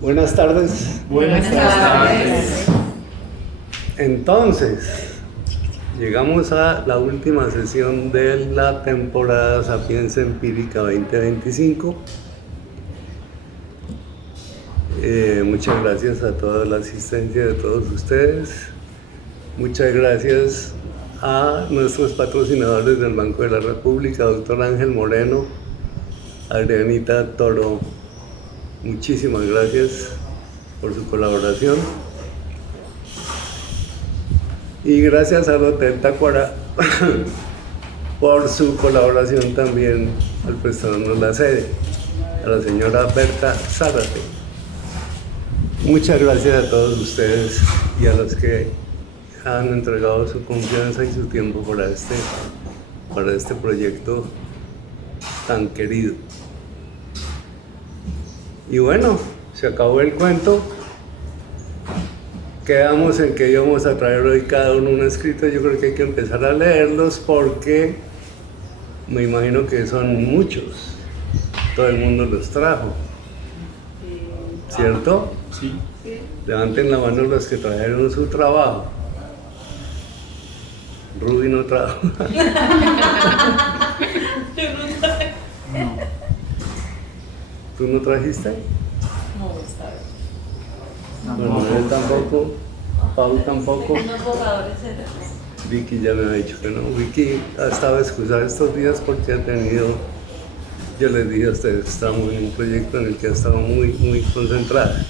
Buenas tardes. Buenas tardes. Entonces, llegamos a la última sesión de la temporada Sapienza Empírica 2025. Muchas gracias a toda la asistencia de todos ustedes. Muchas gracias a nuestros patrocinadores del Banco de la República, doctor Ángel Moreno, Adrianita Toro. Muchísimas gracias por su colaboración. Y gracias al Hotel Tacuara por su colaboración también al prestarnos la sede, a la señora Berta Zárate. Muchas gracias a todos ustedes y a los que han entregado su confianza y su tiempo para este proyecto tan querido. Y bueno, se acabó el cuento. Quedamos en que íbamos a traer hoy cada uno un escrito. Yo creo que hay que empezar a leerlos porque me imagino que son muchos. Todo el mundo los trajo, ¿cierto? Sí. Levanten la mano los que trajeron su trabajo. Ruby no trajo. No. ¿Tú no trajiste? No, está bien. Bueno, él tampoco, Paul tampoco. Los borradores Vicky ya me ha dicho que no. Vicky ha estado excusada estos días porque ha tenido, yo les dije a ustedes, estamos en un proyecto en el que ha estado muy concentrada.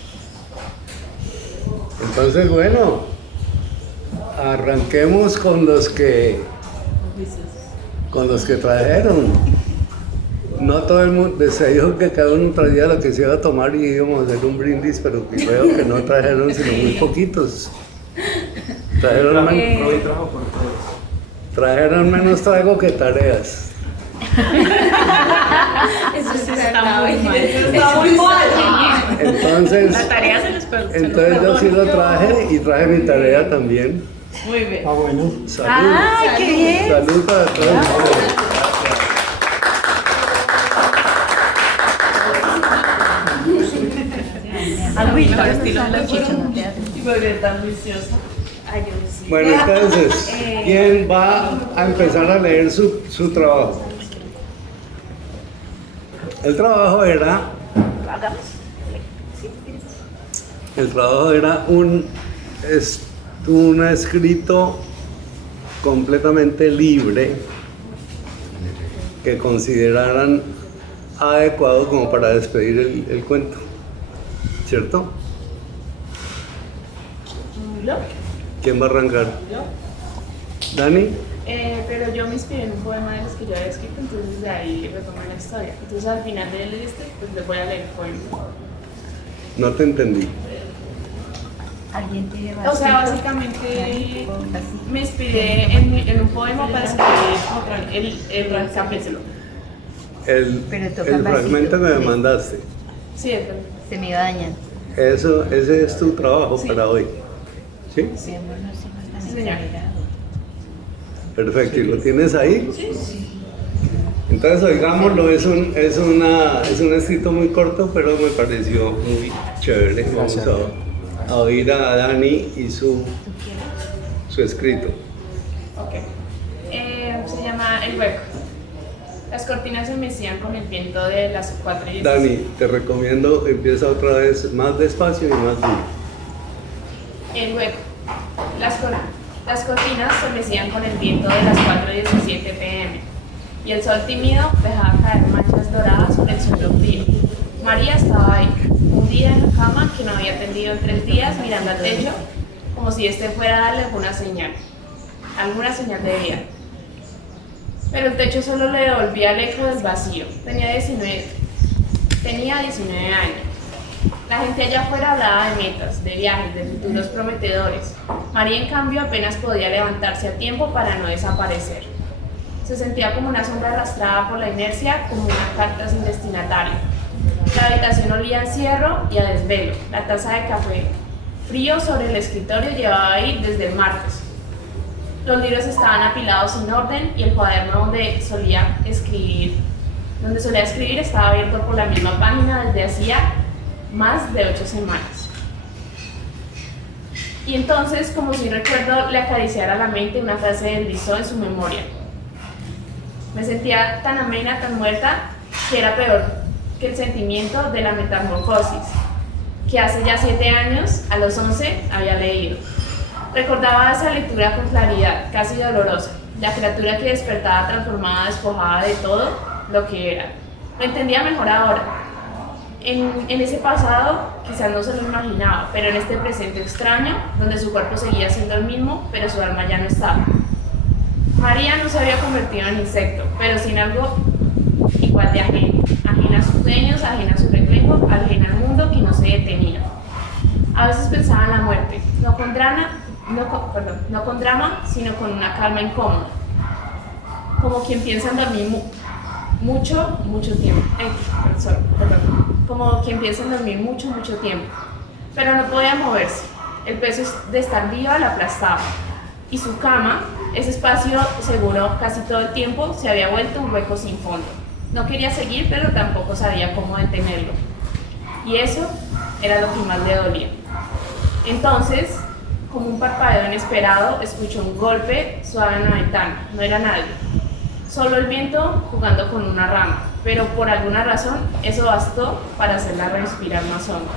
Entonces, bueno, arranquemos con los que trajeron. No todo el mundo, se dijo que cada uno traía lo que se iba a tomar y íbamos a hacer un brindis, pero creo que no trajeron sino muy poquitos. Trajeron menos trago que tareas. Eso sí está muy mal. Eso está muy mal. Entonces, La tarea se les entonces yo sí lo traje y traje mi tarea también. Muy bien. Ah, bueno. Salud. ¡Ay, qué bien! Salud para todos. Agüita, estilo de chicha, ¿no te hace? Y volver tan viciosa. Ay, yo sí. Bueno, entonces, ¿quién va a empezar a leer su trabajo? El trabajo era un escrito completamente libre que consideraran adecuado como para despedir el cuento, ¿cierto? ¿Yo? ¿Quién va a arrancar? ¿Yo? ¿Dani? Pero yo me inspiré en un poema de los que yo había escrito, entonces de ahí retomé la historia. Entonces al final de pues les voy a leer el poema. No te entendí. ¿Alguien te lleva? O sea, básicamente me inspiré en un poema para escribir el capítulo. El toca fragmento que me mandaste, Sí, es verdad. Se me dañan. ese es tu trabajo Sí. para hoy, ¿sí? Sí, bueno, sí, no Sí, están señor. exagerados. Perfecto, ¿y lo tienes ahí? Sí. Entonces, oigámoslo, es un escrito muy corto, pero me pareció muy chévere. Vamos a oír a Dani y su escrito. Ok. Se llama El hueco. Las cortinas se mecían con el viento de las 4:16. Dani, te recomiendo, empieza otra vez más despacio y más duro. El hueco. Las cortinas se mecían con el viento de las 4:17 pm y el sol tímido dejaba caer manchas doradas sobre el suelo frío. María estaba ahí, hundida en la cama que no había tendido en 3 días, mirando al techo como si este fuera a darle alguna señal de vida. Pero el techo solo le devolvía el eco del vacío. Tenía 19 años. La gente allá afuera hablaba de metas, de viajes, de futuros prometedores. María, en cambio, apenas podía levantarse a tiempo para no desaparecer. Se sentía como una sombra arrastrada por la inercia, como una carta sin destinatario. La habitación olía a encierro y a desvelo. La taza de café frío sobre el escritorio llevaba ahí desde el martes. Los libros estaban apilados sin orden y el cuaderno donde solía escribir estaba abierto por la misma página desde hacía más de 8 semanas. Y entonces, como si recuerdo le acariciara la mente, una frase deslizó en su memoria. Me sentía tan amena, tan muerta, que era peor que el sentimiento de la metamorfosis, que hace ya 7 años, a los 11, había leído. Recordaba esa lectura con claridad, casi dolorosa, la criatura que despertaba transformada, despojada de todo lo que era. Lo entendía mejor ahora. En ese pasado quizás no se lo imaginaba, pero en este presente extraño, donde su cuerpo seguía siendo el mismo, pero su alma ya no estaba. María no se había convertido en insecto, pero sin algo igual de ajeno, ajena a sus sueños, ajena a su reflejo, ajena al mundo que no se detenía. A veces pensaba en la muerte, no con drama, sino con una calma incómoda, como quien piensa en dormir mucho tiempo. Como quien piensa en dormir mucho tiempo, pero no podía moverse. El peso de estar viva la aplastaba, y su cama, ese espacio seguro casi todo el tiempo, se había vuelto un hueco sin fondo. No quería seguir, pero tampoco sabía cómo detenerlo. Y eso era lo que más le dolía. Entonces, como un parpadeo inesperado, escuchó un golpe suave en la ventana. No era nadie, solo el viento jugando con una rama, pero por alguna razón eso bastó para hacerla respirar más hondo.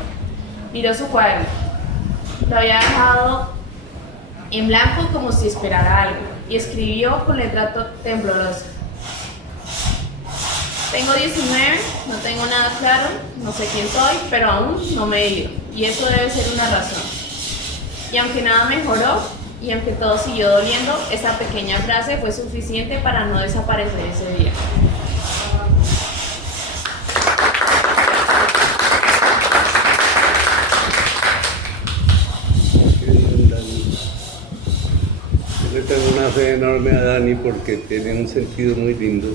Miró su cuaderno. Lo había dejado en blanco como si esperara algo, y escribió con letra temblorosa. Tengo 19, no tengo nada claro, no sé quién soy, pero aún no me he ido, y eso debe ser una razón. Y aunque nada mejoró, y aunque todo siguió doliendo, esa pequeña frase fue suficiente para no desaparecer ese día. Yo le tengo una fe enorme a Dani porque tiene un sentido muy lindo.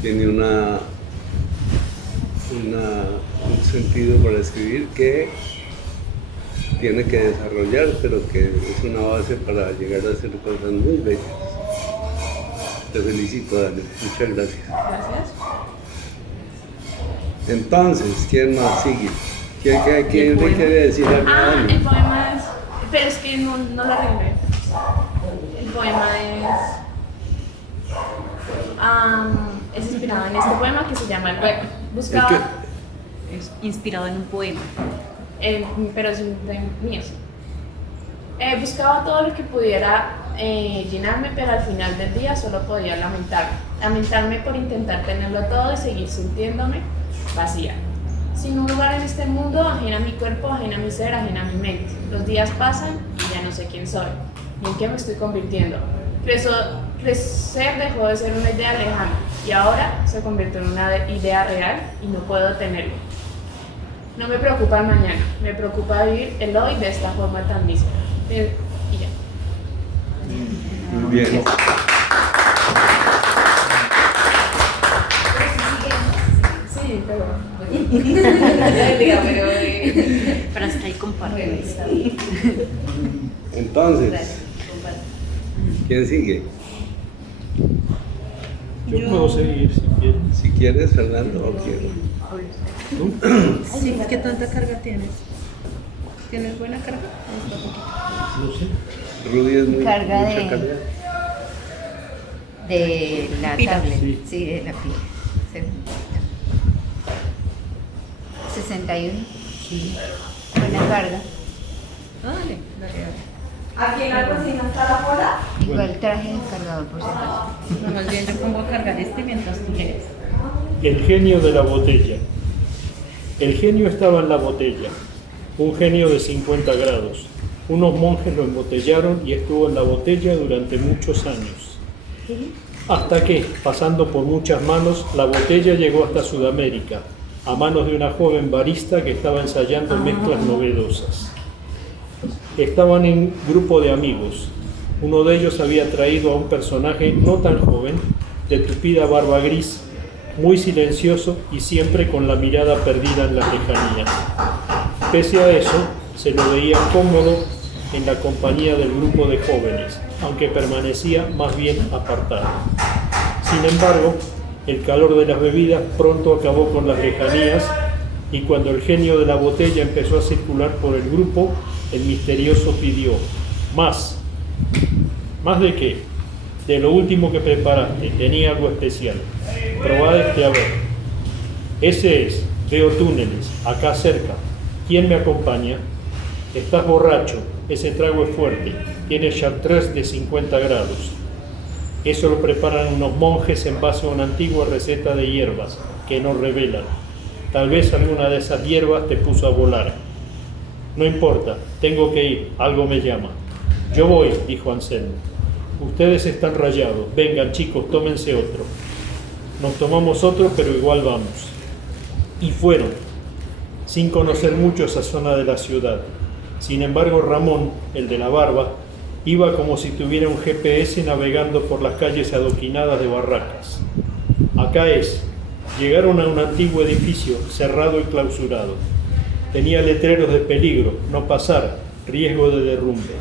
Tiene un sentido para escribir que tiene que desarrollar, pero que es una base para llegar a hacer cosas muy bellas. Te felicito, Dani. Muchas gracias. Gracias. Entonces, ¿quién más sigue? ¿Quién le quiere decir algo a Dani? El poema es... Pero es que no lo arreglé. El poema es inspirado en este poema que se llama El Hueco. Buscaba... Es inspirado en un poema. Pero es de míos. Buscaba todo lo que pudiera llenarme, pero al final del día solo podía lamentarme por intentar tenerlo todo y seguir sintiéndome vacía, sin un lugar en este mundo, ajena a mi cuerpo, ajena a mi ser, ajena a mi mente. Los días pasan y ya no sé quién soy, ni en qué me estoy convirtiendo. Crecer dejó de ser una idea lejana y ahora se convirtió en una idea real y no puedo tenerlo. No me preocupa el mañana, me preocupa vivir el hoy de esta forma tan mísera. Y ya. Muy bien. Sí, pero... Pero hasta ahí comparto. Entonces, ¿quién sigue? Yo puedo seguir si quieres. Si quieres, Fernando, o quiero. Sí, ¿qué tanta carga tienes? ¿Tienes buena carga? No sé. Rudy es muy Carga mucha de- carga. De la Pila. tablet. Sí. Sí, de la pila. 61. Sí. Buena carga. Dale, dale. ¿Aquí en la cocina está la bola? Igual traje el cargador por si acaso. No, más bien yo pongo a cargar este mientras tú lees. El genio de la botella. El genio estaba en la botella, un genio de 50 grados. Unos monjes lo embotellaron y estuvo en la botella durante muchos años. Hasta que, pasando por muchas manos, la botella llegó hasta Sudamérica, a manos de una joven barista que estaba ensayando mezclas novedosas. Estaban en grupo de amigos. Uno de ellos había traído a un personaje no tan joven, de tupida barba gris, muy silencioso y siempre con la mirada perdida en las lejanías. Pese a eso, se lo veía cómodo en la compañía del grupo de jóvenes, aunque permanecía más bien apartado. Sin embargo, el calor de las bebidas pronto acabó con las lejanías y cuando el genio de la botella empezó a circular por el grupo, el misterioso pidió: más. ¿Más de qué? De lo último que preparaste, tenía algo especial. Probad este a ver. Ese es, veo túneles, acá cerca. ¿Quién me acompaña? Estás borracho, ese trago es fuerte, tiene chartreuse de 50 grados. Eso lo preparan unos monjes en base a una antigua receta de hierbas que no revelan. Tal vez alguna de esas hierbas te puso a volar. No importa, tengo que ir, algo me llama. Yo voy, dijo Anselmo. Ustedes están rayados, vengan chicos, tómense otro. Nos tomamos otro, pero igual vamos. Y fueron, sin conocer mucho esa zona de la ciudad. Sin embargo, Ramón, el de la barba, iba como si tuviera un GPS navegando por las calles adoquinadas de barracas. Acá es. Llegaron a un antiguo edificio cerrado y clausurado. Tenía letreros de peligro, no pasar, riesgo de derrumbe.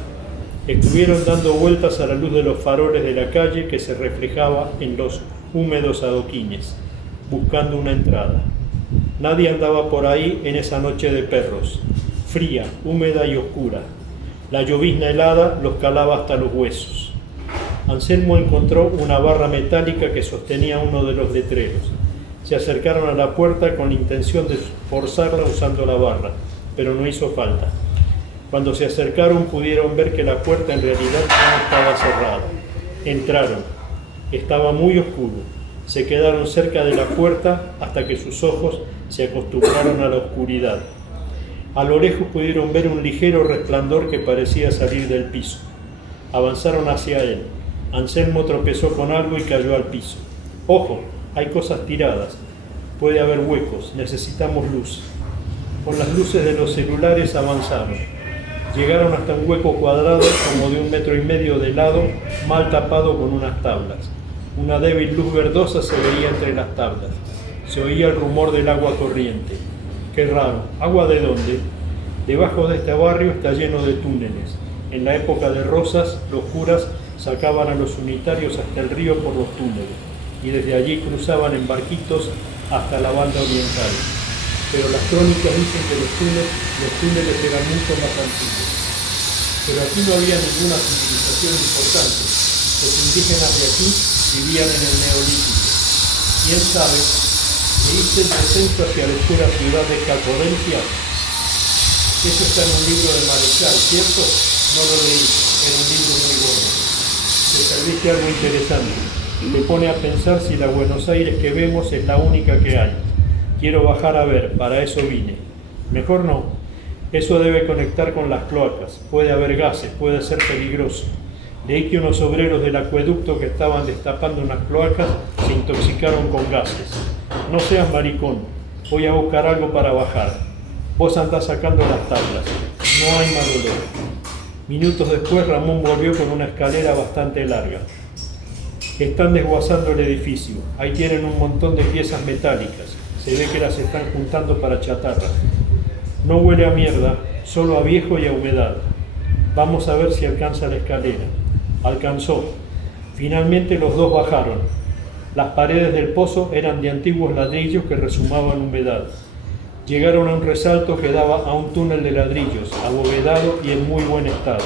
Estuvieron dando vueltas a la luz de los faroles de la calle que se reflejaba en los húmedos adoquines, buscando una entrada. Nadie andaba por ahí en esa noche de perros, fría, húmeda y oscura. La llovizna helada los calaba hasta los huesos. Anselmo encontró una barra metálica que sostenía uno de los letreros. Se acercaron a la puerta con la intención de forzarla usando la barra, pero no hizo falta. Cuando se acercaron pudieron ver que la puerta en realidad no estaba cerrada. Entraron. Estaba muy oscuro. Se quedaron cerca de la puerta hasta que sus ojos se acostumbraron a la oscuridad. A lo lejos pudieron ver un ligero resplandor que parecía salir del piso. Avanzaron hacia él. Anselmo tropezó con algo y cayó al piso. ¡Ojo! Hay cosas tiradas. Puede haber huecos. Necesitamos luz. Con las luces de los celulares avanzaron. Llegaron hasta un hueco cuadrado como de 1,5 metros de lado, mal tapado con unas tablas. Una débil luz verdosa se veía entre las tablas. Se oía el rumor del agua corriente. ¡Qué raro! ¿Agua de dónde? Debajo de este barrio está lleno de túneles. En la época de Rosas, los curas sacaban a los unitarios hasta el río por los túneles y desde allí cruzaban en barquitos hasta la banda oriental. Pero las crónicas dicen que los túneles eran mucho más antiguos. Pero aquí no había ninguna civilización importante. Los indígenas de aquí vivían en el Neolítico. ¿Quién sabe? ¿Leíste el descenso hacia la oscura ciudad de Cacodencia? Eso está en un libro de Marechal, ¿cierto? No lo leí, era un libro muy bueno. Te perdiste algo interesante. Me pone a pensar si la Buenos Aires que vemos es la única que hay. Quiero bajar a ver, para eso vine. Mejor no. Eso debe conectar con las cloacas. Puede haber gases, puede ser peligroso. Leí que unos obreros del acueducto que estaban destapando unas cloacas se intoxicaron con gases. No seas maricón. Voy a buscar algo para bajar. Vos andás sacando las tablas. No hay mal olor. Minutos después Ramón volvió con una escalera bastante larga. Están desguazando el edificio. Ahí tienen un montón de piezas metálicas. Se ve que las están juntando para chatarra. No huele a mierda, solo a viejo y a humedad. Vamos a ver si alcanza la escalera. Alcanzó. Finalmente los dos bajaron. Las paredes del pozo eran de antiguos ladrillos que rezumaban humedad. Llegaron a un resalto que daba a un túnel de ladrillos, abovedado y en muy buen estado.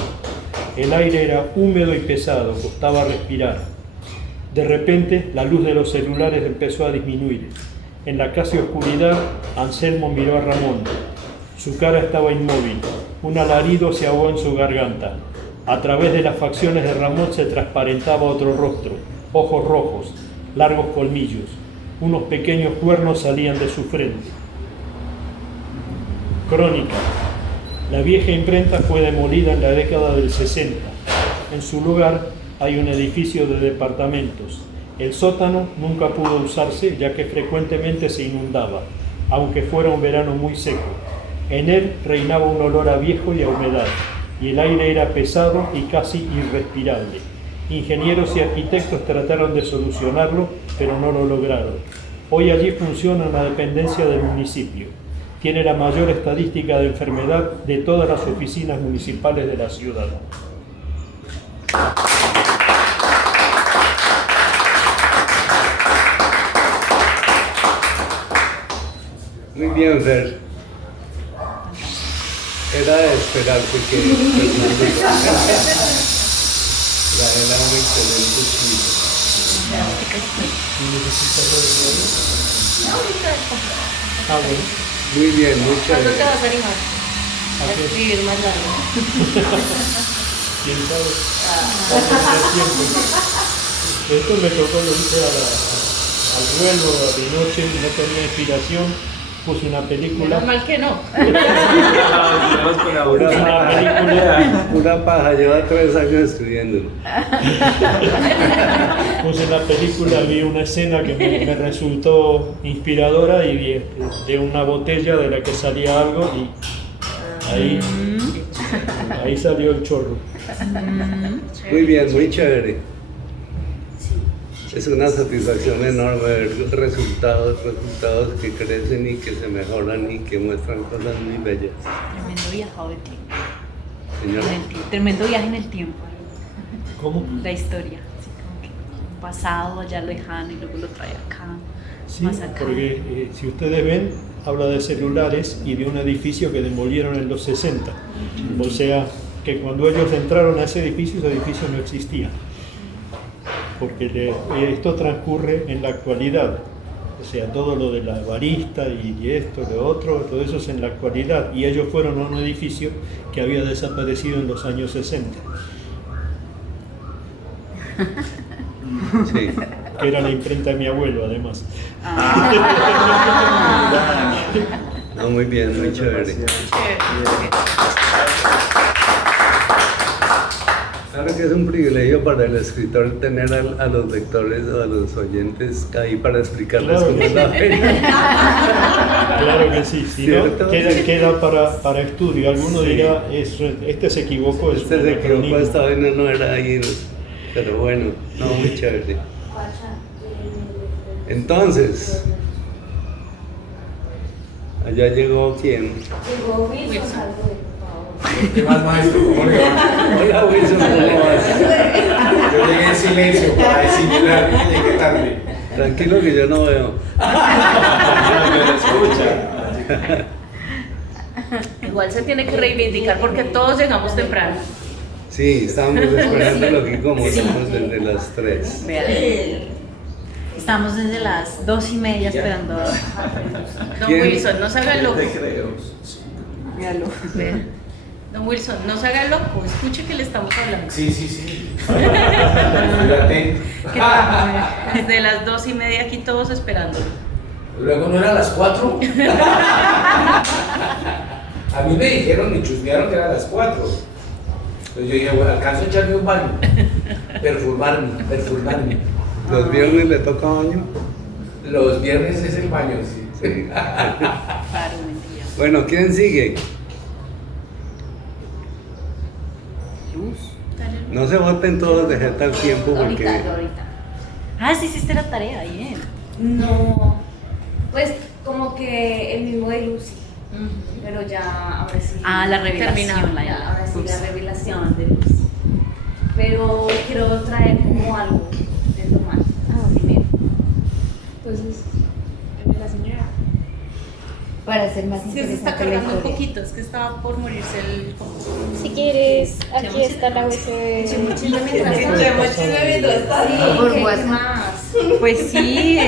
El aire era húmedo y pesado, costaba respirar. De repente, la luz de los celulares empezó a disminuir. En la casi oscuridad, Anselmo miró a Ramón. Su cara estaba inmóvil. Un alarido se ahogó en su garganta. A través de las facciones de Ramón se transparentaba otro rostro, ojos rojos, largos colmillos. Unos pequeños cuernos salían de su frente. Crónica. La vieja imprenta fue demolida en la década del 60. En su lugar hay un edificio de departamentos. El sótano nunca pudo usarse ya que frecuentemente se inundaba, aunque fuera un verano muy seco. En él reinaba un olor a viejo y a humedad, y el aire era pesado y casi irrespirable. Ingenieros y arquitectos trataron de solucionarlo, pero no lo lograron. Hoy allí funciona una dependencia del municipio. Tiene la mayor estadística de enfermedad de todas las oficinas municipales de la ciudad. Muy bien, Fer. Era de esperarse que Fernando trajera un excelente chico. Ah, bueno. Muy bien, muy ¿Cuándo te chévere. vas a animar a escribir más largo? ¿Quién sabe? Hace tiempo. Esto me tocó, lo hice al vuelo de noche, no tenía inspiración, puse una película. Menos mal que no. Una película, Pura paja, lleva 3 años escribiéndolo. puse la película, vi una escena que me resultó inspiradora y vi de una botella de la que salía algo y ahí salió el chorro. Muy bien, muy chévere. Es una satisfacción enorme ver resultados que crecen y que se mejoran y que muestran cosas muy bellas. Tremendo viajado de tiempo. Señora. Tremendo viaje en el tiempo. ¿Cómo? La historia. Así como que un pasado allá lejano y luego lo trae acá. Sí, Más acá. porque si ustedes ven, habla de celulares y de un edificio que demolieron en los 60. O sea, que cuando ellos entraron a ese edificio no existía. Porque esto transcurre en la actualidad. O sea, todo lo de la barista y esto, lo otro, todo eso es en la actualidad. Y ellos fueron a un edificio que había desaparecido en los años 60. Sí. Que era la imprenta de mi abuelo, además. No, muy bien, muy chévere. Claro que es un privilegio para el escritor tener a los lectores o a los oyentes ahí para explicarles Claro cómo que es la sí. pena. Claro que sí, si no, ¿Cierto? queda para estudio. Alguno Sí. dirá, este se equivocó. es Este un se equivocó, acrónimo. esta vaina no era ahí, pero bueno, no, muy chévere. Entonces, allá llegó quién. ¿Qué más, maestro? ¿Cómo le va? Hola Wilson, ¿cómo vas? Yo llegué en silencio para disimular que llegué tarde. Tranquilo que yo no veo. Igual se tiene que reivindicar porque todos llegamos temprano. Sí, estábamos esperándolo aquí como somos desde las 3. Vean. Estamos desde las 2:30 esperando. Don ¿Quién? Wilson, no se haga el loco. Véalo. Don Wilson, no se haga el loco. Escuche que le estamos hablando. Sí. Estoy atento. ¿Qué tal? Desde las 2:30 aquí todos esperando. Luego no era a las 4. A mí me dijeron, me chusmearon que era a las 4. Entonces yo dije, bueno, alcanzo a echarme un baño. Perfumarme. ¿Los viernes le toca baño? Los viernes es el baño, sí. Sí. Claro, mentira. Bueno, ¿quién sigue? Luz. No se voten todos de tal tiempo porque... Ahorita. Ah, sí hiciste la tarea, bien. No, pues como que el mismo de Lucy, pero ya ahora sí. Ah, la revelación, terminamos, la- ya, ahora sí, Ups. la revelación de Lucy. Pero quiero traer como algo de tomar primero. Entonces, la señora. Para hacer más Sí, se está interesante la cargando un historia. poquito, es que estaba por morirse el... Si quieres, aquí está la USB. Chisme mientras tanto. Por ¿Qué WhatsApp. más? Pues sí.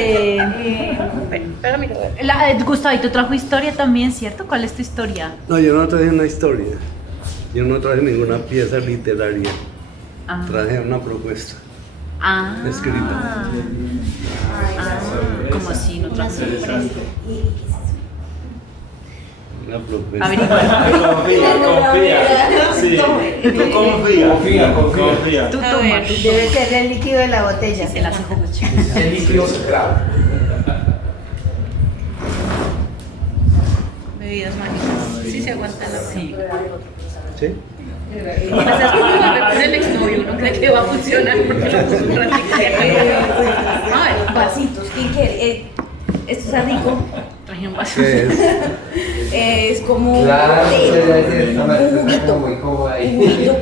Gustavito trajo historia también, ¿cierto? ¿Cuál es tu historia? No, yo no traje una historia. Yo no traje ninguna pieza literaria. Ah. Traje una propuesta Ah. escrita. Como si no trajo. Una propuesta. Averigua. Sí. Tú confía. Tú A toma, ver. tú Debe ser el líquido de la botella. se la hace jugo. El líquido cerrado. Bebidas mágicas. Sí se aguanta la Sí. ¿Sí? Gracias por jugar con el exnovio, uno cree que va a funcionar porque lo puso un ratito de A ver, vasitos, ¿quién quiere? Esto está rico. Traje un vaso. ¿Qué es? Es como Claro, un juguito. muy cómodo Un ahí. juguito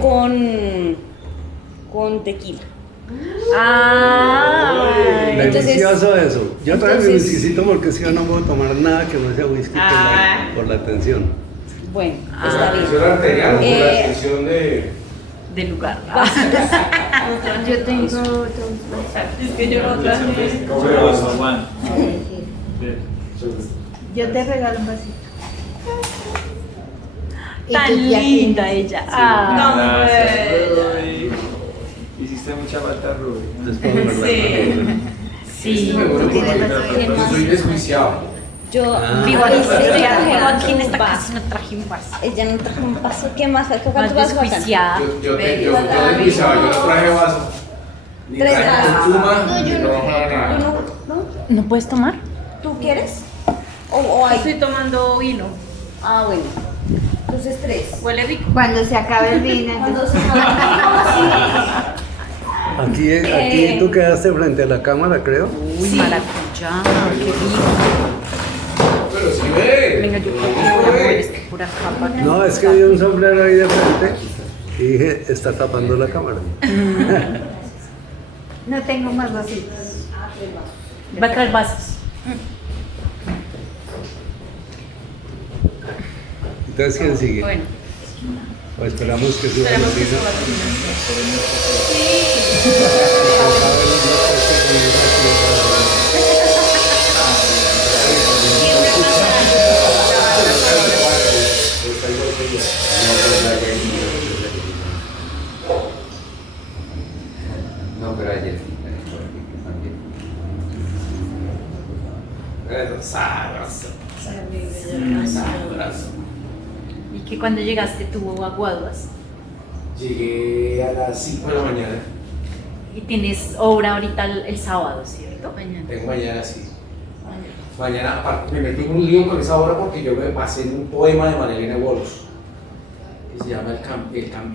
con tequila. Ay, Delicioso eso. Yo traje mi entonces- whiskycito porque si yo no puedo tomar nada que no sea whisky por la tensión. Bueno, La está bien. tensión arterial, Eh, la tensión de... del lugar. Yo tengo dos. Es que yo no traje. Coge el vaso, Juan. Yo te regalo un vasito. Y Tan tú ya linda tienes. ella. Ah, Gracias, Ruby. Hiciste mucha falta, Ruby. Después me la sí. Tú tienes razón. Yo soy desjuiciado. Yo Vivo ahorita aquí, estoy vivo trabajando aquí en un esta vaso. casa, no traje un vaso. Ella no trajo un vaso. ¿Qué más? Más ¿Cuántos vasos faltan? desjuiciada. Yo desjuiciado, yo no traje vaso. Ni Tres traje vasos. pluma, No, ni yo no. traje nada. ¿No? ¿No puedes tomar? ¿Tú quieres? ¿O hay? Estoy tomando vino. Ah, bueno. Entonces 3. Huele rico. Cuando se acabe el vino. Cuando se acabe Aquí tú quedaste frente a la cámara, creo. Uy, maracuyá, qué rico. Pero si ve. Venga, yo creo que es por acá para que No, es que vi un sombrero ahí de frente y dije, está tapando la cámara. No tengo más vasitos. va a traer vasos. Entonces, ¿quién sigue? Bueno. O esperamos que suba Esperemos el que vino. suba el vino. No, pero ayer. Sabroso. Sabroso. Y que cuando llegaste tuvo aguaduas. Llegué a las 5 de la mañana. Y tienes obra ahorita el sábado, ¿cierto? Tengo mañana, sí. Mañana, aparte, me metí en un lío con esa obra porque yo me pasé en un poema de Marilena Walsh que se llama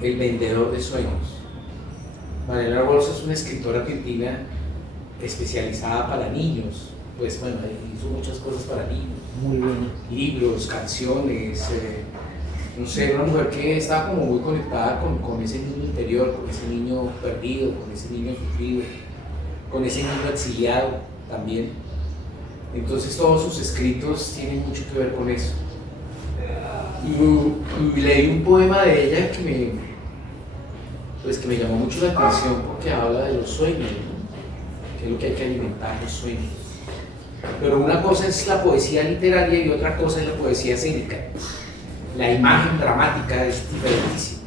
El vendedor de sueños. Marilena Walsh es una escritora argentina especializada para niños. Pues bueno, hizo muchas cosas para niños. Muy bueno. Libros, canciones, no sé, una mujer que estaba como muy conectada con ese niño interior, con ese niño perdido, con ese niño sufrido, con ese niño exiliado también. Entonces todos sus escritos tienen mucho que ver con eso. Y leí un poema de ella que me llamó mucho la atención porque habla de los sueños, ¿no? Que es lo que hay que alimentar, los sueños. Pero una cosa es la poesía literaria y otra cosa es la poesía escénica. La imagen dramática es diferentísima.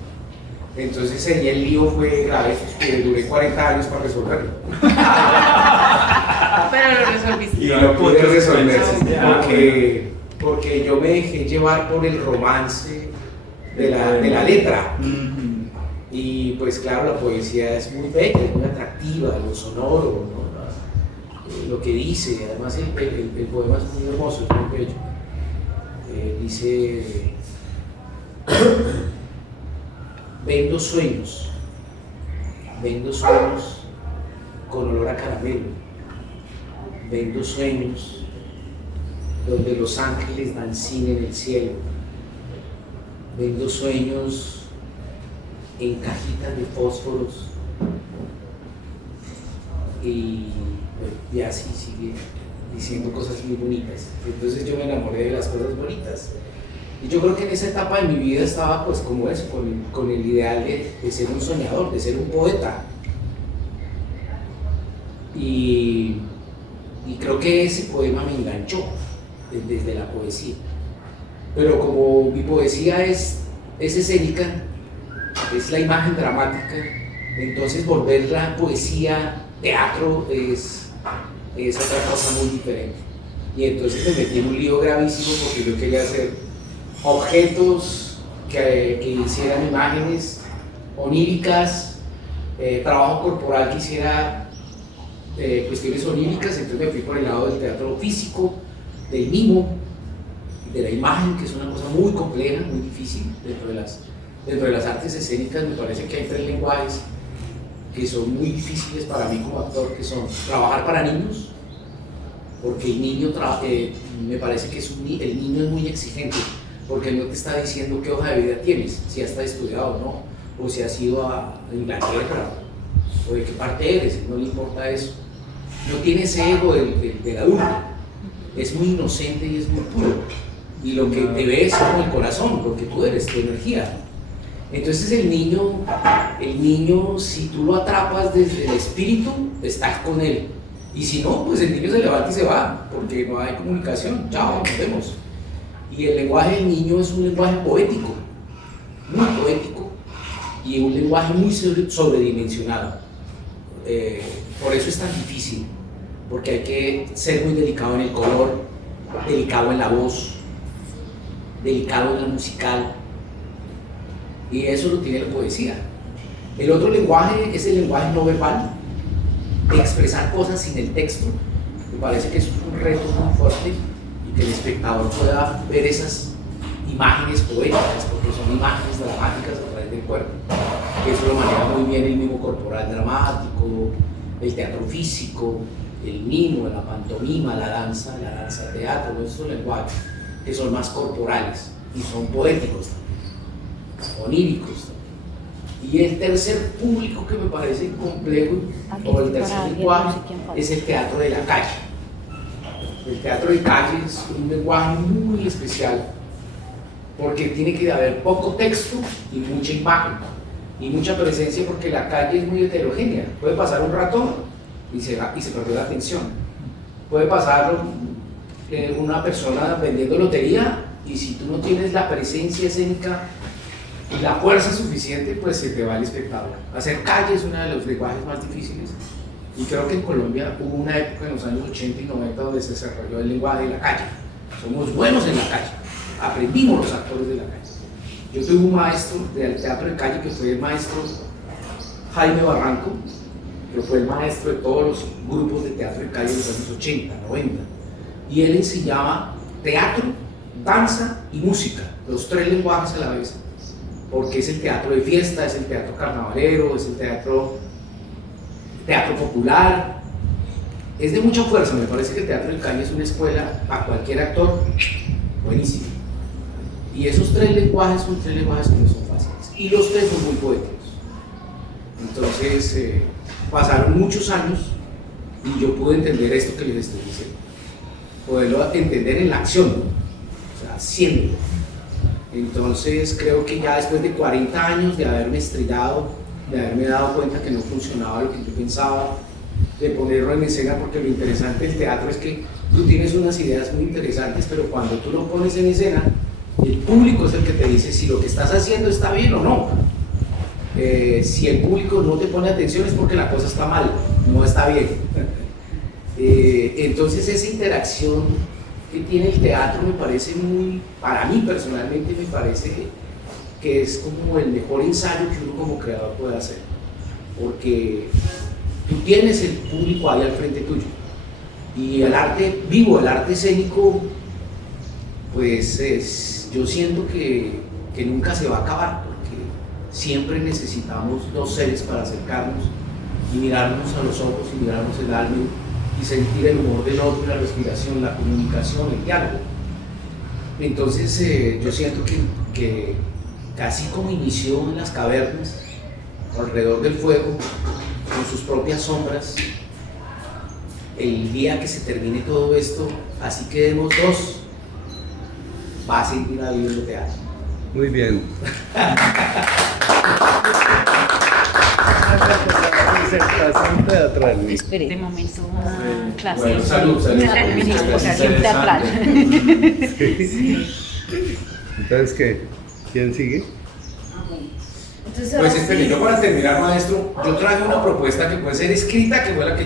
Entonces ahí el lío fue grave, que duré 40 años para resolverlo. Pero lo resolviste. Y lo pude resolver, sí, porque yo me dejé llevar por el romance de la letra. Y pues claro, la poesía es muy bella, es muy atractiva, lo sonoro, ¿no? Lo que dice, además el poema es muy hermoso, es muy bello. Dice, vendo sueños con olor a caramelo, vendo sueños donde los ángeles dan cine en el cielo, vendo sueños en cajitas de fósforos y así sigue diciendo cosas muy bonitas. Entonces yo me enamoré de las cosas bonitas. Y yo creo que en esa etapa de mi vida estaba pues como eso, con el ideal de ser un soñador, de ser un poeta. Y creo que ese poema me enganchó desde la poesía. Pero como mi poesía es escénica, es la imagen dramática, entonces volver la poesía teatro es otra cosa muy diferente. Y entonces me metí en un lío gravísimo porque yo quería hacer objetos que hicieran imágenes oníricas, trabajo corporal que hiciera cuestiones oníricas, entonces me fui por el lado del teatro físico, del mimo, de la imagen, que es una cosa muy compleja, muy difícil dentro de las artes escénicas. Me parece que hay 3 lenguajes que son muy difíciles para mí como actor, que son trabajar para niños, porque el niño me parece que el niño es muy exigente, porque no te está diciendo qué hoja de vida tienes, si has estado estudiado o no, o si has ido a Inglaterra o de qué parte eres, no le importa eso. No tiene ese ego del adulto, es muy inocente y es muy puro. Y lo que te ve es como el corazón, lo que tú eres, tu energía. Entonces el niño, si tú lo atrapas desde el espíritu, estás con él. Y si no, pues el niño se levanta y se va, porque no hay comunicación. Chao, nos vemos. Y el lenguaje del niño es un lenguaje poético, muy poético, y un lenguaje muy sobredimensionado. Por eso es tan difícil, porque hay que ser muy delicado en el color, delicado en la voz, delicado en la musical, y eso lo tiene la poesía. El otro lenguaje es el lenguaje no verbal, de expresar cosas sin el texto. Me parece que eso es un reto muy fuerte y que el espectador pueda ver esas imágenes poéticas, porque son imágenes dramáticas a través del cuerpo. Eso lo maneja muy bien el mimo corporal dramático, el teatro físico, el mimo, la pantomima, la danza teatro, esos lenguajes que son más corporales y son poéticos también, oníricos también. Y el tercer público que me parece complejo, o el tercer lenguaje, es el teatro de la calle. El teatro de calle es un lenguaje muy especial porque tiene que haber poco texto y mucha imagen y mucha presencia, porque la calle es muy heterogénea. Puede pasar un ratón y se perdió la atención. Puede pasar una persona vendiendo lotería, y si tú no tienes la presencia escénica y la fuerza suficiente, pues se te va el espectador. Hacer calle es uno de los lenguajes más difíciles, y creo que en Colombia hubo una época en los años 80 y 90 donde se desarrolló el lenguaje de la calle. Somos buenos en la calle, aprendimos los actores de la calle. Yo tuve un maestro del teatro de calle que fue el maestro Jaime Barranco, que fue el maestro de todos los grupos de teatro de calle de los años 80, 90, y él enseñaba teatro, danza y música, los tres lenguajes a la vez, porque es el teatro de fiesta, es el teatro carnavalero, es el teatro popular, es de mucha fuerza. Me parece que el teatro de calle es una escuela a cualquier actor buenísimo, y esos tres lenguajes son tres lenguajes que no son fáciles, y los tres son muy poéticos. Entonces pasaron muchos años y yo pude entender esto que les estoy diciendo, poderlo entender en la acción, o sea, haciéndolo. Entonces creo que ya después de 40 años de haberme estrellado, de haberme dado cuenta que no funcionaba lo que yo pensaba, de ponerlo en escena, porque lo interesante del teatro es que tú tienes unas ideas muy interesantes, pero cuando tú lo pones en escena, el público es el que te dice si lo que estás haciendo está bien o no. Si el público no te pone atención es porque la cosa está mal, no está bien. Entonces esa interacción que tiene el teatro me parece muy, para mí personalmente me parece que es como el mejor ensayo que uno como creador puede hacer, porque tú tienes el público ahí al frente tuyo, y el arte vivo, el arte escénico, pues yo siento que nunca se va a acabar, porque siempre necesitamos dos seres para acercarnos y mirarnos a los ojos y mirarnos el alma y sentir el humor del otro, la respiración, la comunicación, el diálogo. Entonces yo siento que casi como inició en las cavernas, alrededor del fuego, con sus propias sombras, el día que se termine todo esto, así quedemos dos, va a seguir habiendo teatro. Muy bien. Disertación teatral. De momento una clase. Bueno, salud. Administración teatral. Entonces, ¿qué? ¿Quién sigue? Entonces, Pues ahora yo para terminar, maestro, yo traje una propuesta que puede ser escrita, que fue la que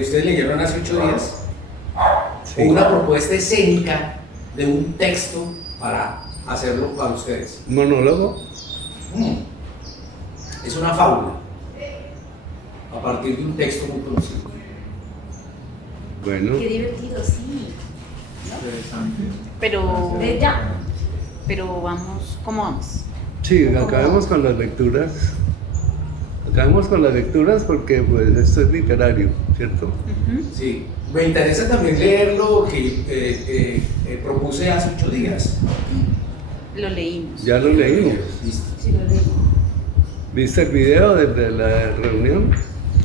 ustedes leyeron hace 8 días, Sí. o una propuesta escénica de un texto para hacerlo para ustedes. ¿Monólogo? Es una fábula a partir de un texto muy conocido. Bueno, qué divertido, sí. Interesante. Pero De ya. vamos, ¿cómo vamos? sí, acabemos con las lecturas. Acabemos con las lecturas porque pues esto es literario, ¿cierto? Sí, me interesa también leer lo que propuse hace 8 días. Lo leímos. Ya lo leímos. Listo. Sí, lo leí. ¿Viste el video de la reunión?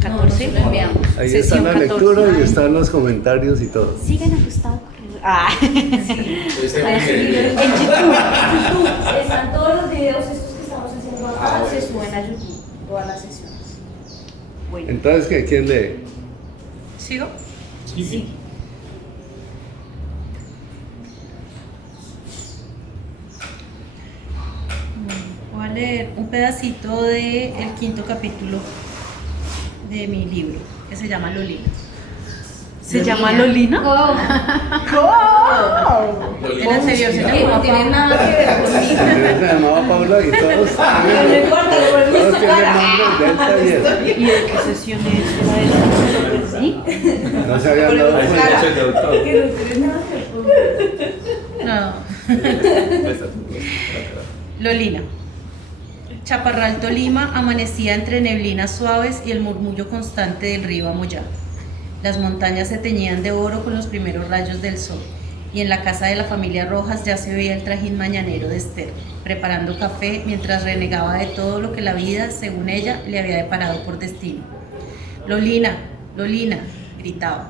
14. Lo enviamos. Ahí Sesión está la 14. lectura y Ay. están los comentarios y todo. Sigan a Gustavo Corredor. Ah. Entonces tengo que En ver. YouTube. Están todos los videos estos que estamos haciendo acá, se suben a YouTube, todas las sesiones. Bueno, Entonces, ¿quién lee? ¿sigo? Sí. Voy a leer un pedacito del quinto capítulo de mi libro, que se llama Lolina. ¿Se llama Lolina? En anterior se Que llamaba no tiene nada que ver conmigo. Se llamaba Paula y todos No importa, lo vuelvo todos a tienen sacar. nombres del taller. ¿Y de qué sesiones era eso? ¿Sí? No se habían dado Ahí cuenta. está el doctor. Que no tiene nada que ver conmigo. No. Lolina. Chaparral Tolima amanecía entre neblinas suaves y el murmullo constante del río Amoyá. Las montañas se teñían de oro con los primeros rayos del sol, y en la casa de la familia Rojas ya se veía el trajín mañanero de Esther, preparando café mientras renegaba de todo lo que la vida, según ella, le había deparado por destino. Lolina, Lolina, gritaba.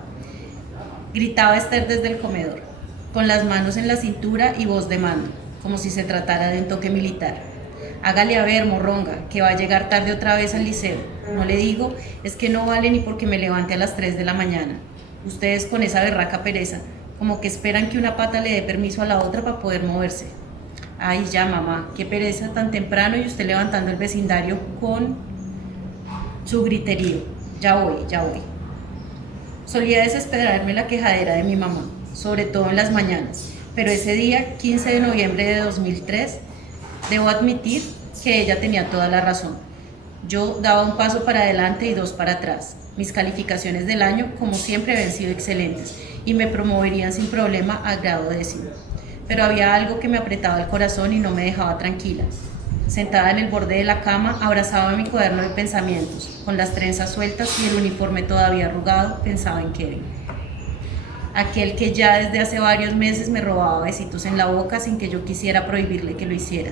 Gritaba Esther desde el comedor, con las manos en la cintura y voz de mando, como si se tratara de un toque militar. Hágale a ver, morronga, que va a llegar tarde otra vez al liceo. No le digo, es que no vale ni porque me levante a las 3 de la mañana. Ustedes con esa berraca pereza, como que esperan que una pata le dé permiso a la otra para poder moverse. Ay, ya, mamá, qué pereza tan temprano y usted levantando el vecindario con su griterío. Ya voy, ya voy. Solía desesperarme la quejadera de mi mamá, sobre todo en las mañanas, pero ese día, 15 de noviembre de 2003, debo admitir que ella tenía toda la razón. Yo daba un paso para adelante y 2 para atrás. Mis calificaciones del año, como siempre, habían sido excelentes y me promoverían sin problema al grado 10º. Pero había algo que me apretaba el corazón y no me dejaba tranquila. Sentada en el borde de la cama, abrazaba mi cuaderno de pensamientos. Con las trenzas sueltas y el uniforme todavía arrugado, pensaba en Kevin. Aquel que ya desde hace varios meses me robaba besitos en la boca sin que yo quisiera prohibirle que lo hiciera.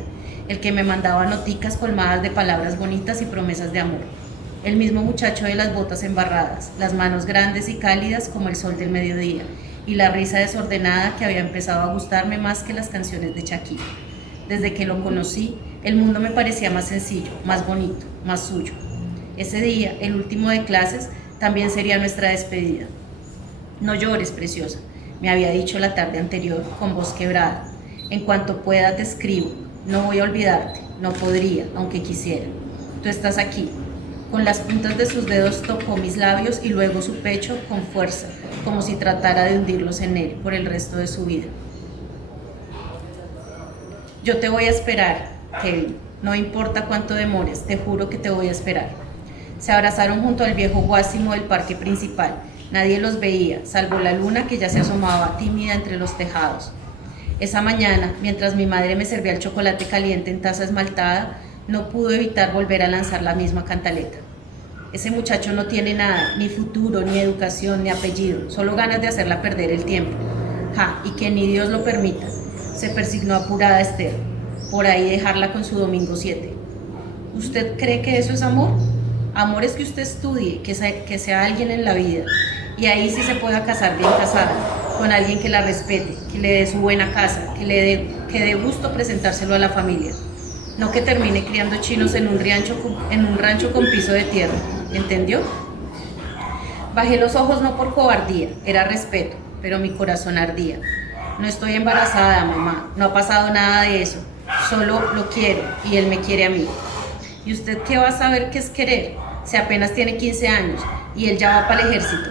El que me mandaba noticas colmadas de palabras bonitas y promesas de amor. El mismo muchacho de las botas embarradas, las manos grandes y cálidas como el sol del mediodía, y la risa desordenada que había empezado a gustarme más que las canciones de Shakira. Desde que lo conocí, el mundo me parecía más sencillo, más bonito, más suyo. Ese día, el último de clases, también sería nuestra despedida. No llores, preciosa, me había dicho la tarde anterior con voz quebrada. En cuanto pueda te escribo, no voy a olvidarte, no podría, aunque quisiera. Tú estás aquí. Con las puntas de sus dedos tocó mis labios y luego su pecho con fuerza, como si tratara de hundirlos en él por el resto de su vida. Yo te voy a esperar, Kevin, no importa cuánto demores, te juro que te voy a esperar. Se abrazaron junto al viejo guásimo del parque principal. Nadie los veía, salvo la luna que ya se asomaba tímida entre los tejados. Esa mañana, mientras mi madre me servía el chocolate caliente en taza esmaltada, no pudo evitar volver a lanzar la misma cantaleta. Ese muchacho no tiene nada, ni futuro, ni educación, ni apellido, solo ganas de hacerla perder el tiempo. Ja, y que ni Dios lo permita. Se persignó apurada Esther, por ahí dejarla con su domingo 7. ¿Usted cree que eso es amor? Amor es que usted estudie, que sea alguien en la vida, y ahí sí se pueda casar bien casada, con alguien que la respete, que le dé su buena casa, que dé gusto presentárselo a la familia. No que termine criando chinos en un rancho con piso de tierra, ¿entendió? Bajé los ojos no por cobardía, era respeto, pero mi corazón ardía. No estoy embarazada, mamá, no ha pasado nada de eso, solo lo quiero y él me quiere a mí. ¿Y usted qué va a saber qué es querer? Si apenas tiene 15 años y él ya va para el ejército.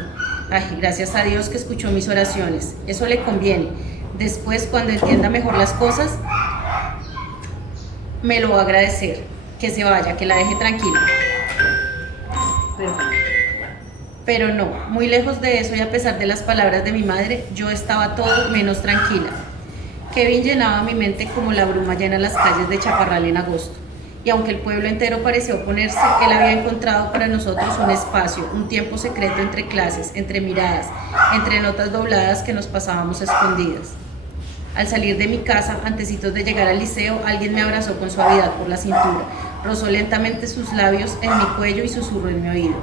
Ay, gracias a Dios que escuchó mis oraciones, eso le conviene. Después, cuando entienda mejor las cosas, me lo va a agradecer. Que se vaya, que la deje tranquila. Pero no, muy lejos de eso y a pesar de las palabras de mi madre, yo estaba todo menos tranquila. Kevin llenaba mi mente como la bruma llena las calles de Chaparral en agosto. Y aunque el pueblo entero parecía oponerse, él había encontrado para nosotros un espacio, un tiempo secreto entre clases, entre miradas, entre notas dobladas que nos pasábamos escondidas. Al salir de mi casa, antecitos de llegar al liceo, alguien me abrazó con suavidad por la cintura, rozó lentamente sus labios en mi cuello y susurró en mi oído.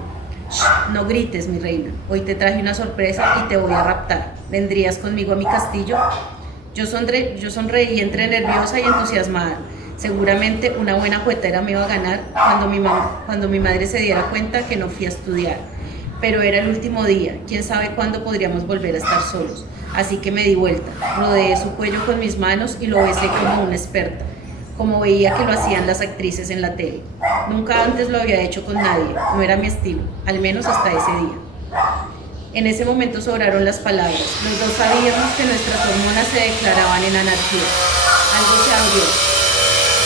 Shh, no grites, mi reina, hoy te traje una sorpresa y te voy a raptar. ¿Vendrías conmigo a mi castillo? Yo sonreí entre nerviosa y entusiasmada. Seguramente una buena juguetera me iba a ganar cuando mi madre se diera cuenta que no fui a estudiar. Pero era el último día, quién sabe cuándo podríamos volver a estar solos. Así que me di vuelta, rodeé su cuello con mis manos y lo besé como una experta, como veía que lo hacían las actrices en la tele. Nunca antes lo había hecho con nadie, no era mi estilo, al menos hasta ese día. En ese momento sobraron las palabras. Los dos sabíamos que nuestras hormonas se declaraban en anarquía. Algo se abrió,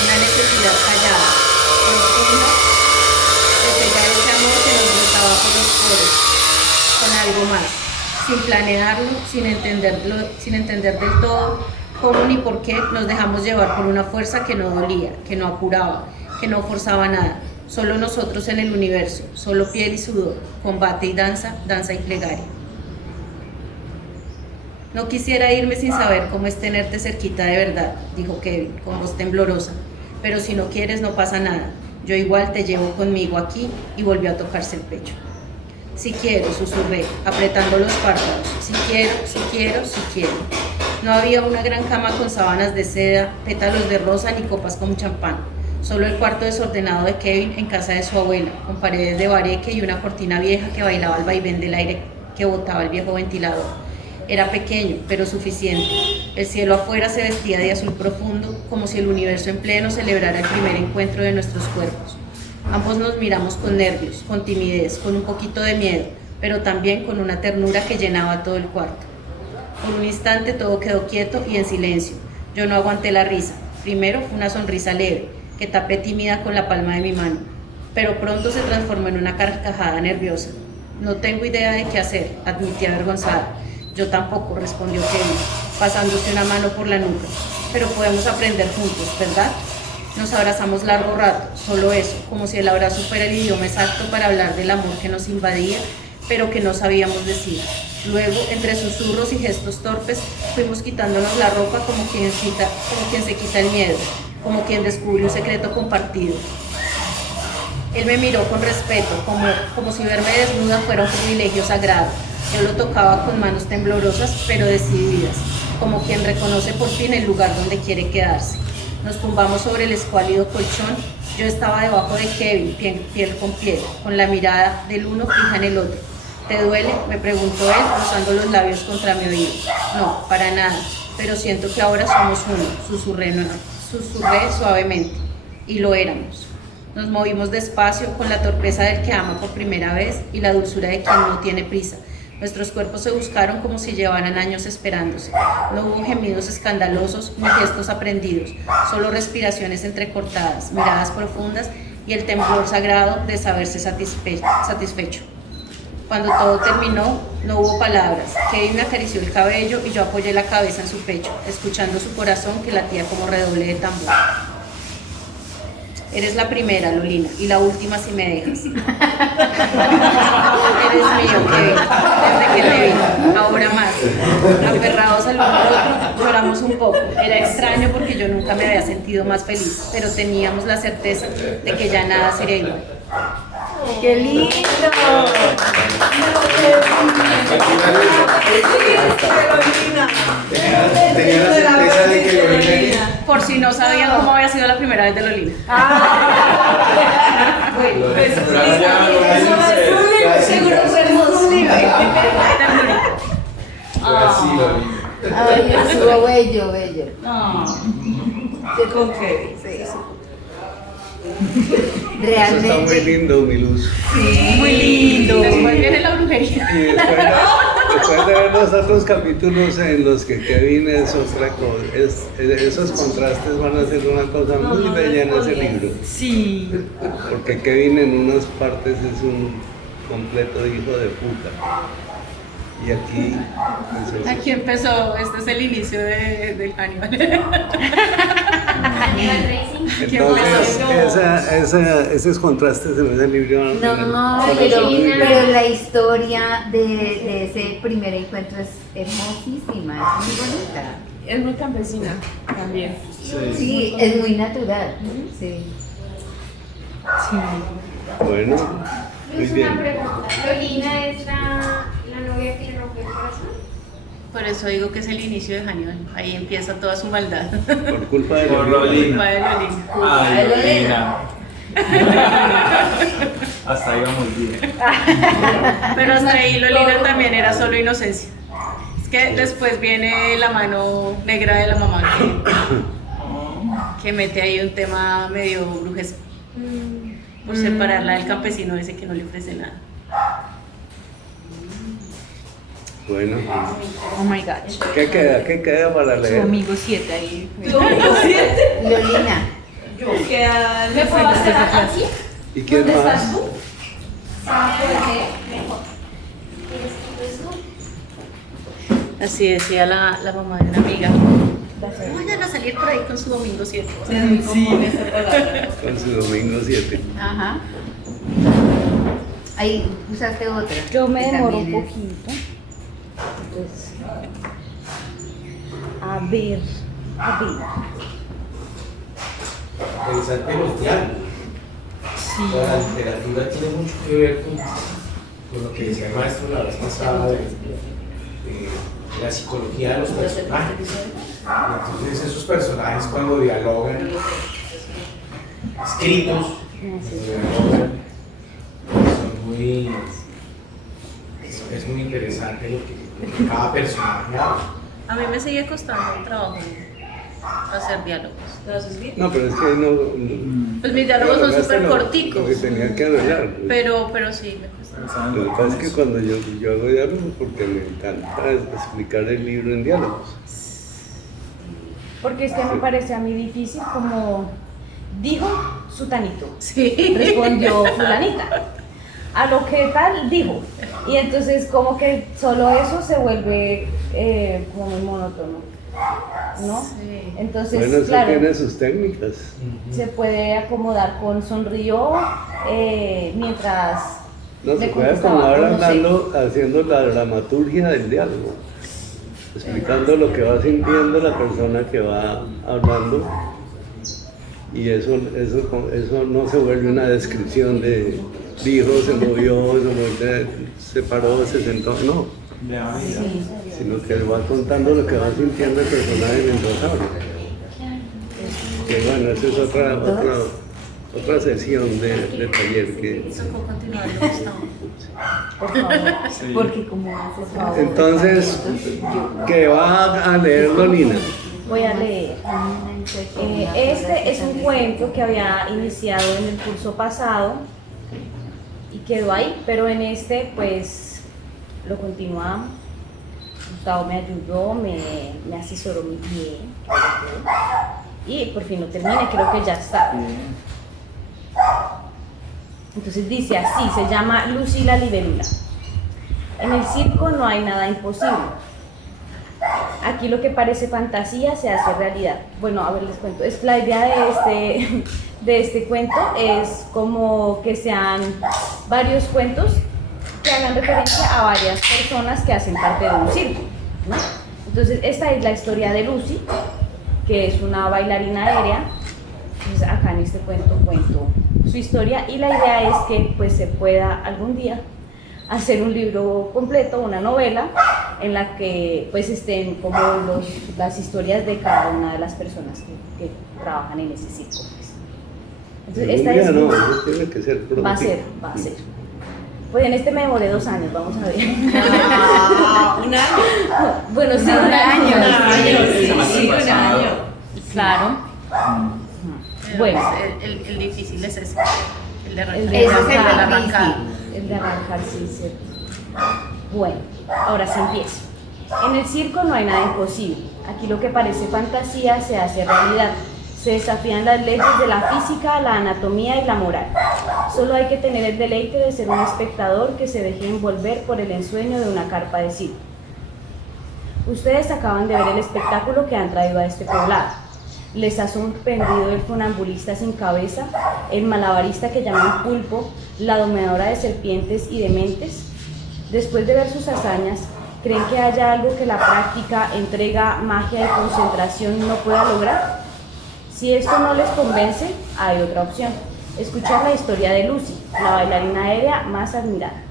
una necesidad callada, profunda, de pegar ese amor que nos brotaba por los poros, con algo más, sin planearlo, sin entender del todo cómo ni por qué. Nos dejamos llevar por una fuerza que no dolía, que no apuraba, que no forzaba nada. Solo nosotros en el universo, solo piel y sudor, combate y danza, danza y plegaria. No quisiera irme sin saber cómo es tenerte cerquita de verdad, dijo Kevin, con voz temblorosa. Pero si no quieres, no pasa nada. Yo igual te llevo conmigo aquí, y volvió a tocarse el pecho. Si quiero, susurré, apretando los párpados. Si quiero, si quiero, si quiero. No había una gran cama con sábanas de seda, pétalos de rosa ni copas con champán. Solo el cuarto desordenado de Kevin en casa de su abuela, con paredes de bareque y una cortina vieja que bailaba al vaivén del aire que botaba el viejo ventilador. Era pequeño, pero suficiente. El cielo afuera se vestía de azul profundo, como si el universo en pleno celebrara el primer encuentro de nuestros cuerpos. Ambos nos miramos con nervios, con timidez, con un poquito de miedo, pero también con una ternura que llenaba todo el cuarto. Por un instante todo quedó quieto y en silencio. Yo no aguanté la risa. Primero fue una sonrisa leve, que tapé tímida con la palma de mi mano, pero pronto se transformó en una carcajada nerviosa. No tengo idea de qué hacer, admití avergonzada. Yo tampoco, respondió Kevin, pasándose una mano por la nuca. Pero podemos aprender juntos, ¿verdad? Nos abrazamos largo rato, solo eso, como si el abrazo fuera el idioma exacto para hablar del amor que nos invadía, pero que no sabíamos decir. Luego, entre susurros y gestos torpes, fuimos quitándonos la ropa como quien se quita el miedo, como quien descubre un secreto compartido. Él me miró con respeto, como si verme desnuda fuera un privilegio sagrado. Yo lo tocaba con manos temblorosas, pero decididas, como quien reconoce por fin el lugar donde quiere quedarse. Nos tumbamos sobre el escuálido colchón. Yo estaba debajo de Kevin, piel con piel, con la mirada del uno fija en el otro. ¿Te duele?, me preguntó él, rozando los labios contra mi oído. No, para nada, pero siento que ahora somos uno, susurré suavemente, y lo éramos. Nos movimos despacio, con la torpeza del que ama por primera vez y la dulzura de quien no tiene prisa. Nuestros cuerpos se buscaron como si llevaran años esperándose. No hubo gemidos escandalosos ni gestos aprendidos, solo respiraciones entrecortadas, miradas profundas y el temblor sagrado de saberse satisfecho. Cuando todo terminó, no hubo palabras. Kevin me acarició el cabello y yo apoyé la cabeza en su pecho, escuchando su corazón que latía como redoble de tambor. Eres la primera, Lolina, y la última si me dejas. Eres mío, Kevin, desde que te vi, ahora más. Aferrados al uno al otro, lloramos un poco. Era extraño porque yo nunca me había sentido más feliz, pero teníamos la certeza de que ya nada sería igual. ¡Qué lindo! Tenía la certeza de que Lolina. Por si no sabían cómo había sido la primera vez de Lolina. Bueno, pues seguro fue hermoso. ay, estuvo bello, bello. Con Kevin. Sí. Eso Realmente. está muy lindo, mi luz. Sí, muy lindo. Después viene la brujería. Y después de ver los otros capítulos en los que Kevin es otra cosa, esos contrastes van a ser una cosa muy bella en ese libro. Sí. Porque Kevin en unas partes es un completo hijo de puta. Y aquí... Aquí empezó, este es el inicio de Hannibal. Entonces, esos contrastes en ese libro... No, pero la historia de ese primer encuentro es hermosísima, es muy bonita. Es muy campesina también. Sí, es muy natural. Sí. Bueno, muy Luz, una bien. pregunta. ¿Lolina es la novia que le rompió el corazón? Por eso digo que es el inicio de Hannibal. Ahí empieza toda su maldad. Por culpa de Por Lolina. Culpa de Lolina. Ay, Lolina. Hasta ahí vamos bien. Pero hasta ahí Lolina también era solo inocencia. Es que después viene la mano negra de la mamá que mete ahí un tema medio brujesco. Por separarla del campesino ese que no le ofrece nada. Bueno, Oh my gosh. ¿qué queda? ¿Qué queda para Su leer? amigo 7 ahí. Lolina. ¿Me puedo hacer aquí? ¿Y quién ¿Dónde estás más? tú? Así decía la mamá de una amiga. Vayan a salir por ahí con su domingo 7. Es muy común esa palabra. Con su domingo 7. Ajá. Ahí usaste otra. Yo me que demoro un también es- poquito. Entonces, a ver. Interesante los diálogos. La literatura tiene mucho que ver con lo que decía el maestro la vez pasada de la psicología de los personajes. Entonces esos personajes cuando dialogan, escritos, dialogan, son muy... Es muy interesante lo que cada personaje habla. A mí me sigue costando un trabajo hacer diálogos. ¿Lo haces bien? No, pero es que no. Pues mis diálogos son lograste súper lo corticos. que tenía que arreglar. Pero sí, me cuesta. Lo que pasa es que cuando yo hago diálogos, porque me encanta explicar el libro en diálogos. Porque es que me parece a mí difícil como dijo sutanito, Sí. respondió fulanita. A lo que tal dijo. Y entonces como que solo eso se vuelve como muy monótono, ¿no? Sí. Entonces, Bueno, eso claro, tiene sus técnicas. se puede acomodar con sonrió mientras No, se le puede contestaba, acomodar o no sé. hablando, haciendo la dramaturgia del diálogo, explicando lo que va sintiendo la persona que va hablando, y eso no se vuelve una descripción de dijo, se movió, se paró, se sentó, no, sino que va contando lo que va sintiendo el personaje mientras habla. Que bueno, esa es otra sesión de taller que... Tocó continuar, me gustó. Por favor, porque como haces favor. Entonces, ¿qué va a leer Lolina? Voy a leer. Este es un cuento que había iniciado en el curso pasado y quedó ahí, pero en este pues lo continuamos. Gustavo me ayudó, me asesoró muy bien y por fin lo terminé, creo que ya está. Entonces dice así, se llama Lucy la libélula. En el circo no hay nada imposible. Aquí lo que parece fantasía se hace realidad. Bueno, a ver, les cuento. Es la idea de este cuento es como que sean varios cuentos que hagan referencia a varias personas que hacen parte de un circo, ¿no? Entonces, esta es la historia de Lucy, que es una bailarina aérea. Entonces, acá en este cuento cuento su historia y la idea es que pues se pueda algún día hacer un libro completo, una novela, en la que pues estén como las historias de cada una de las personas que trabajan en ese circo. Pues. Entonces, esta es, No, eso tiene que ser pronto. va a ser. Pues en este me demoré 2 años, vamos a ver. ¿Un año? Bueno, sí, un año. Sí, un año. Claro. Bueno. El difícil es ese. El de El arrancar. El de arrancar, sí, cierto. Bueno, ahora sí empiezo. En el circo no hay nada imposible. Aquí lo que parece fantasía se hace realidad. Se desafían las leyes de la física, la anatomía y la moral. Solo hay que tener el deleite de ser un espectador que se deje envolver por el ensueño de una carpa de circo. Ustedes acaban de ver el espectáculo que han traído a este poblado. Les ha sorprendido el funambulista sin cabeza, el malabarista que llaman pulpo, la domadora de serpientes y de mentes. Después de ver sus hazañas, ¿Creen que haya algo que la práctica, entrega, magia y concentración no pueda lograr? Si esto no les convence, hay otra opción: escuchar la historia de Lucy, la bailarina aérea más admirada.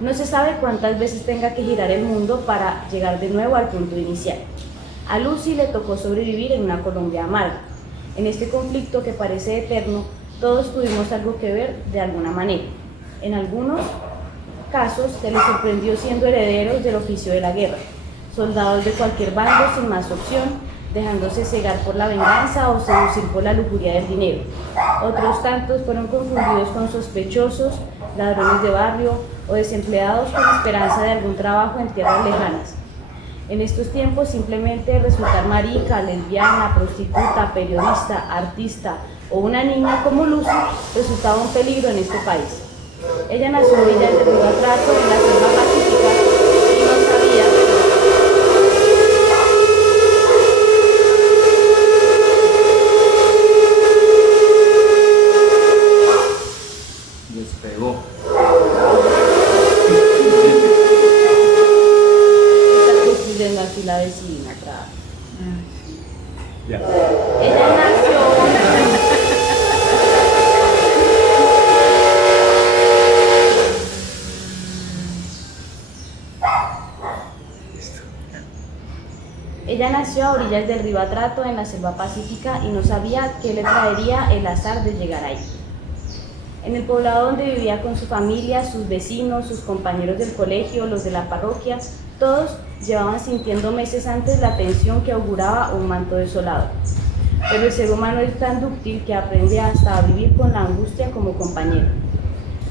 No se sabe cuántas veces tenga que girar el mundo para llegar de nuevo al punto inicial. A Lucy le tocó sobrevivir en una Colombia amarga. En este conflicto que parece eterno, todos tuvimos algo que ver de alguna manera. En algunos casos se les sorprendió siendo herederos del oficio de la guerra, soldados de cualquier bando sin más opción, dejándose cegar por la venganza o seducir por la lujuria del dinero. Otros tantos fueron confundidos con sospechosos, ladrones de barrio o desempleados con esperanza de algún trabajo en tierras lejanas. En estos tiempos simplemente resultar marica, lesbiana, prostituta, periodista, artista o una niña como Lucy resultaba un peligro en este país. Ella nació en Villas de Río Atrato, en la selva pacífica, y no sabía Despegó. está construyendo aquí la vecina atrás. Ya. Ella nació. Ella nació a orillas del río Atrato, en la selva pacífica, y no sabía qué le traería el azar de llegar ahí. En el poblado donde vivía con su familia, sus vecinos, sus compañeros del colegio, los de la parroquia, todos llevaban sintiendo meses antes la tensión que auguraba un manto desolado. Pero el ser humano es tan dúctil que aprende hasta a vivir con la angustia como compañero.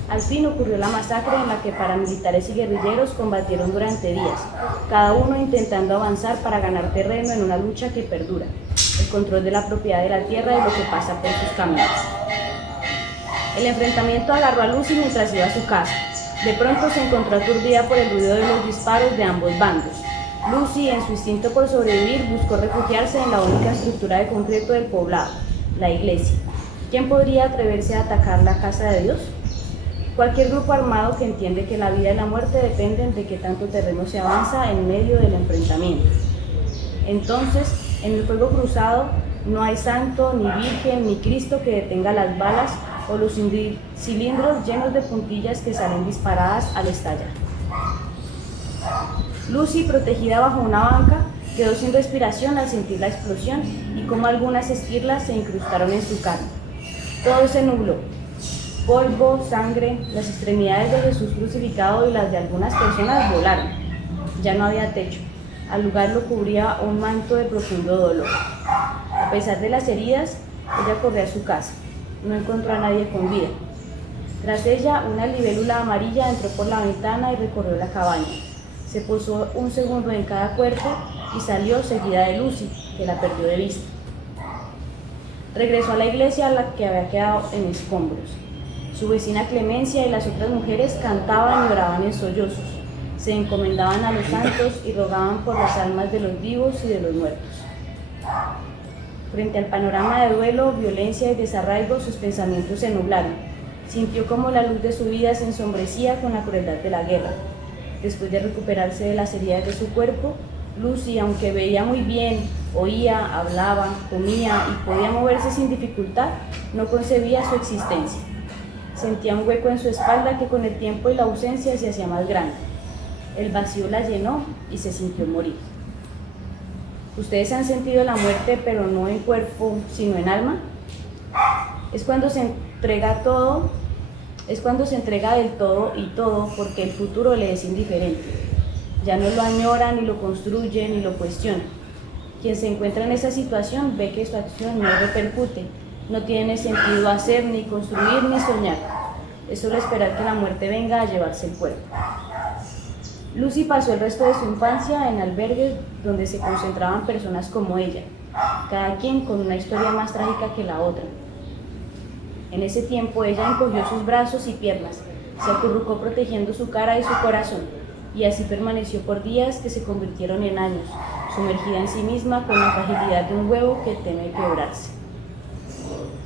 Al fin ocurrió la masacre en la que paramilitares y guerrilleros combatieron durante días, cada uno intentando avanzar para ganar terreno en una lucha que perdura, el control de la propiedad de la tierra y lo que pasa por sus caminos. El enfrentamiento agarró a Lucy mientras iba a su casa. De pronto se encontró aturdida por el ruido de los disparos de ambos bandos. Lucy, en su instinto por sobrevivir, buscó refugiarse en la única estructura de concreto del poblado, la iglesia. ¿Quién podría atreverse a atacar la casa de Dios? Cualquier grupo armado que entiende que la vida y la muerte dependen de qué tanto terreno se avanza en medio del enfrentamiento. Entonces, en el fuego cruzado no hay santo, ni virgen, ni Cristo que detenga las balas o los cilindros llenos de puntillas que salen disparadas al estallar. Lucy, protegida bajo una banca, quedó sin respiración al sentir la explosión y como algunas esquirlas se incrustaron en su carne. Todo se nubló. Polvo, sangre, las extremidades de Jesús crucificado y las de algunas personas volaron. Ya no había techo. Al lugar lo cubría un manto de profundo dolor. A pesar de las heridas, ella corrió a su casa. No encontró a nadie con vida. Tras ella, una libélula amarilla entró por la ventana y recorrió la cabaña. Se posó un segundo en cada cuerpo y salió seguida de Lucy, que la perdió de vista. Regresó a la iglesia a la que había quedado en escombros. Su vecina Clemencia y las otras mujeres cantaban y oraban en sollozos, se encomendaban a los santos y rogaban por las almas de los vivos y de los muertos. Frente al panorama de duelo, violencia y desarraigo, sus pensamientos se nublaron. Sintió como la luz de su vida se ensombrecía con la crueldad de la guerra. Después de recuperarse de las heridas de su cuerpo, Lucy, aunque veía muy bien, oía, hablaba, comía y podía moverse sin dificultad, no concebía su existencia. Sentía un hueco en su espalda que con el tiempo y la ausencia se hacía más grande. El vacío la llenó y se sintió morir. ¿Ustedes han sentido la muerte, pero no en cuerpo, sino en alma? Es cuando se entrega del todo y todo, porque el futuro le es indiferente. Ya no lo añora, ni lo construye, ni lo cuestiona. Quien se encuentra en esa situación ve que su acción no repercute. No tiene sentido hacer, ni construir, ni soñar. Es solo esperar que la muerte venga a llevarse el cuerpo. Lucy pasó el resto de su infancia en albergues donde se concentraban personas como ella, cada quien con una historia más trágica que la otra. En ese tiempo ella encogió sus brazos y piernas, se acurrucó protegiendo su cara y su corazón, y así permaneció por días que se convirtieron en años, sumergida en sí misma con la fragilidad de un huevo que teme quebrarse.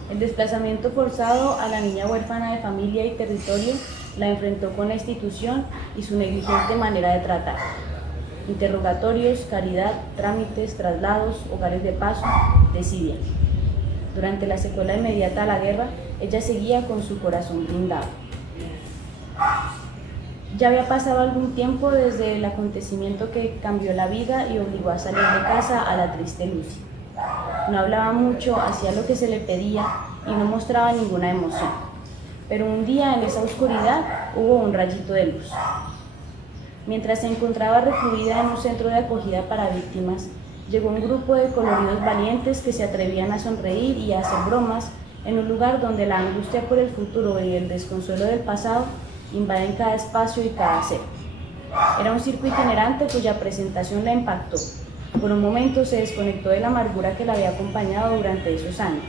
El desplazamiento forzado a la niña huérfana de familia y territorio la enfrentó con la institución y su negligente manera de tratar. Interrogatorios, caridad, trámites, traslados, hogares de paso, desidia. Durante la secuela inmediata a la guerra, ella seguía con su corazón blindado. Ya había pasado algún tiempo desde el acontecimiento que cambió la vida y obligó a salir de casa a la triste Lucy. No hablaba mucho, hacía lo que se le pedía y no mostraba ninguna emoción. Pero un día en esa oscuridad hubo un rayito de luz. Mientras se encontraba recluida en un centro de acogida para víctimas, llegó un grupo de coloridos valientes que se atrevían a sonreír y a hacer bromas en un lugar donde la angustia por el futuro y el desconsuelo del pasado invaden cada espacio y cada ser. Era un circo itinerante cuya presentación la impactó. Por un momento se desconectó de la amargura que la había acompañado durante esos años.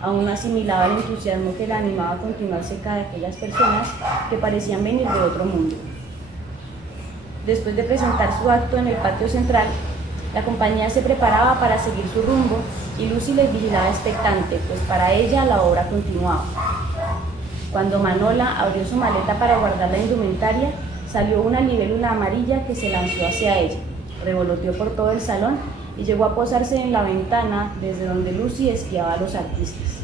Aún asimilaba el entusiasmo que la animaba a continuar cerca de aquellas personas que parecían venir de otro mundo. Después de presentar su acto en el patio central, la compañía se preparaba para seguir su rumbo y Lucy les vigilaba expectante, pues para ella la obra continuaba. Cuando Manola abrió su maleta para guardar la indumentaria, salió una libélula amarilla que se lanzó hacia ella, revoloteó por todo el salón y llegó a posarse en la ventana desde donde Lucy espiaba a los artistas.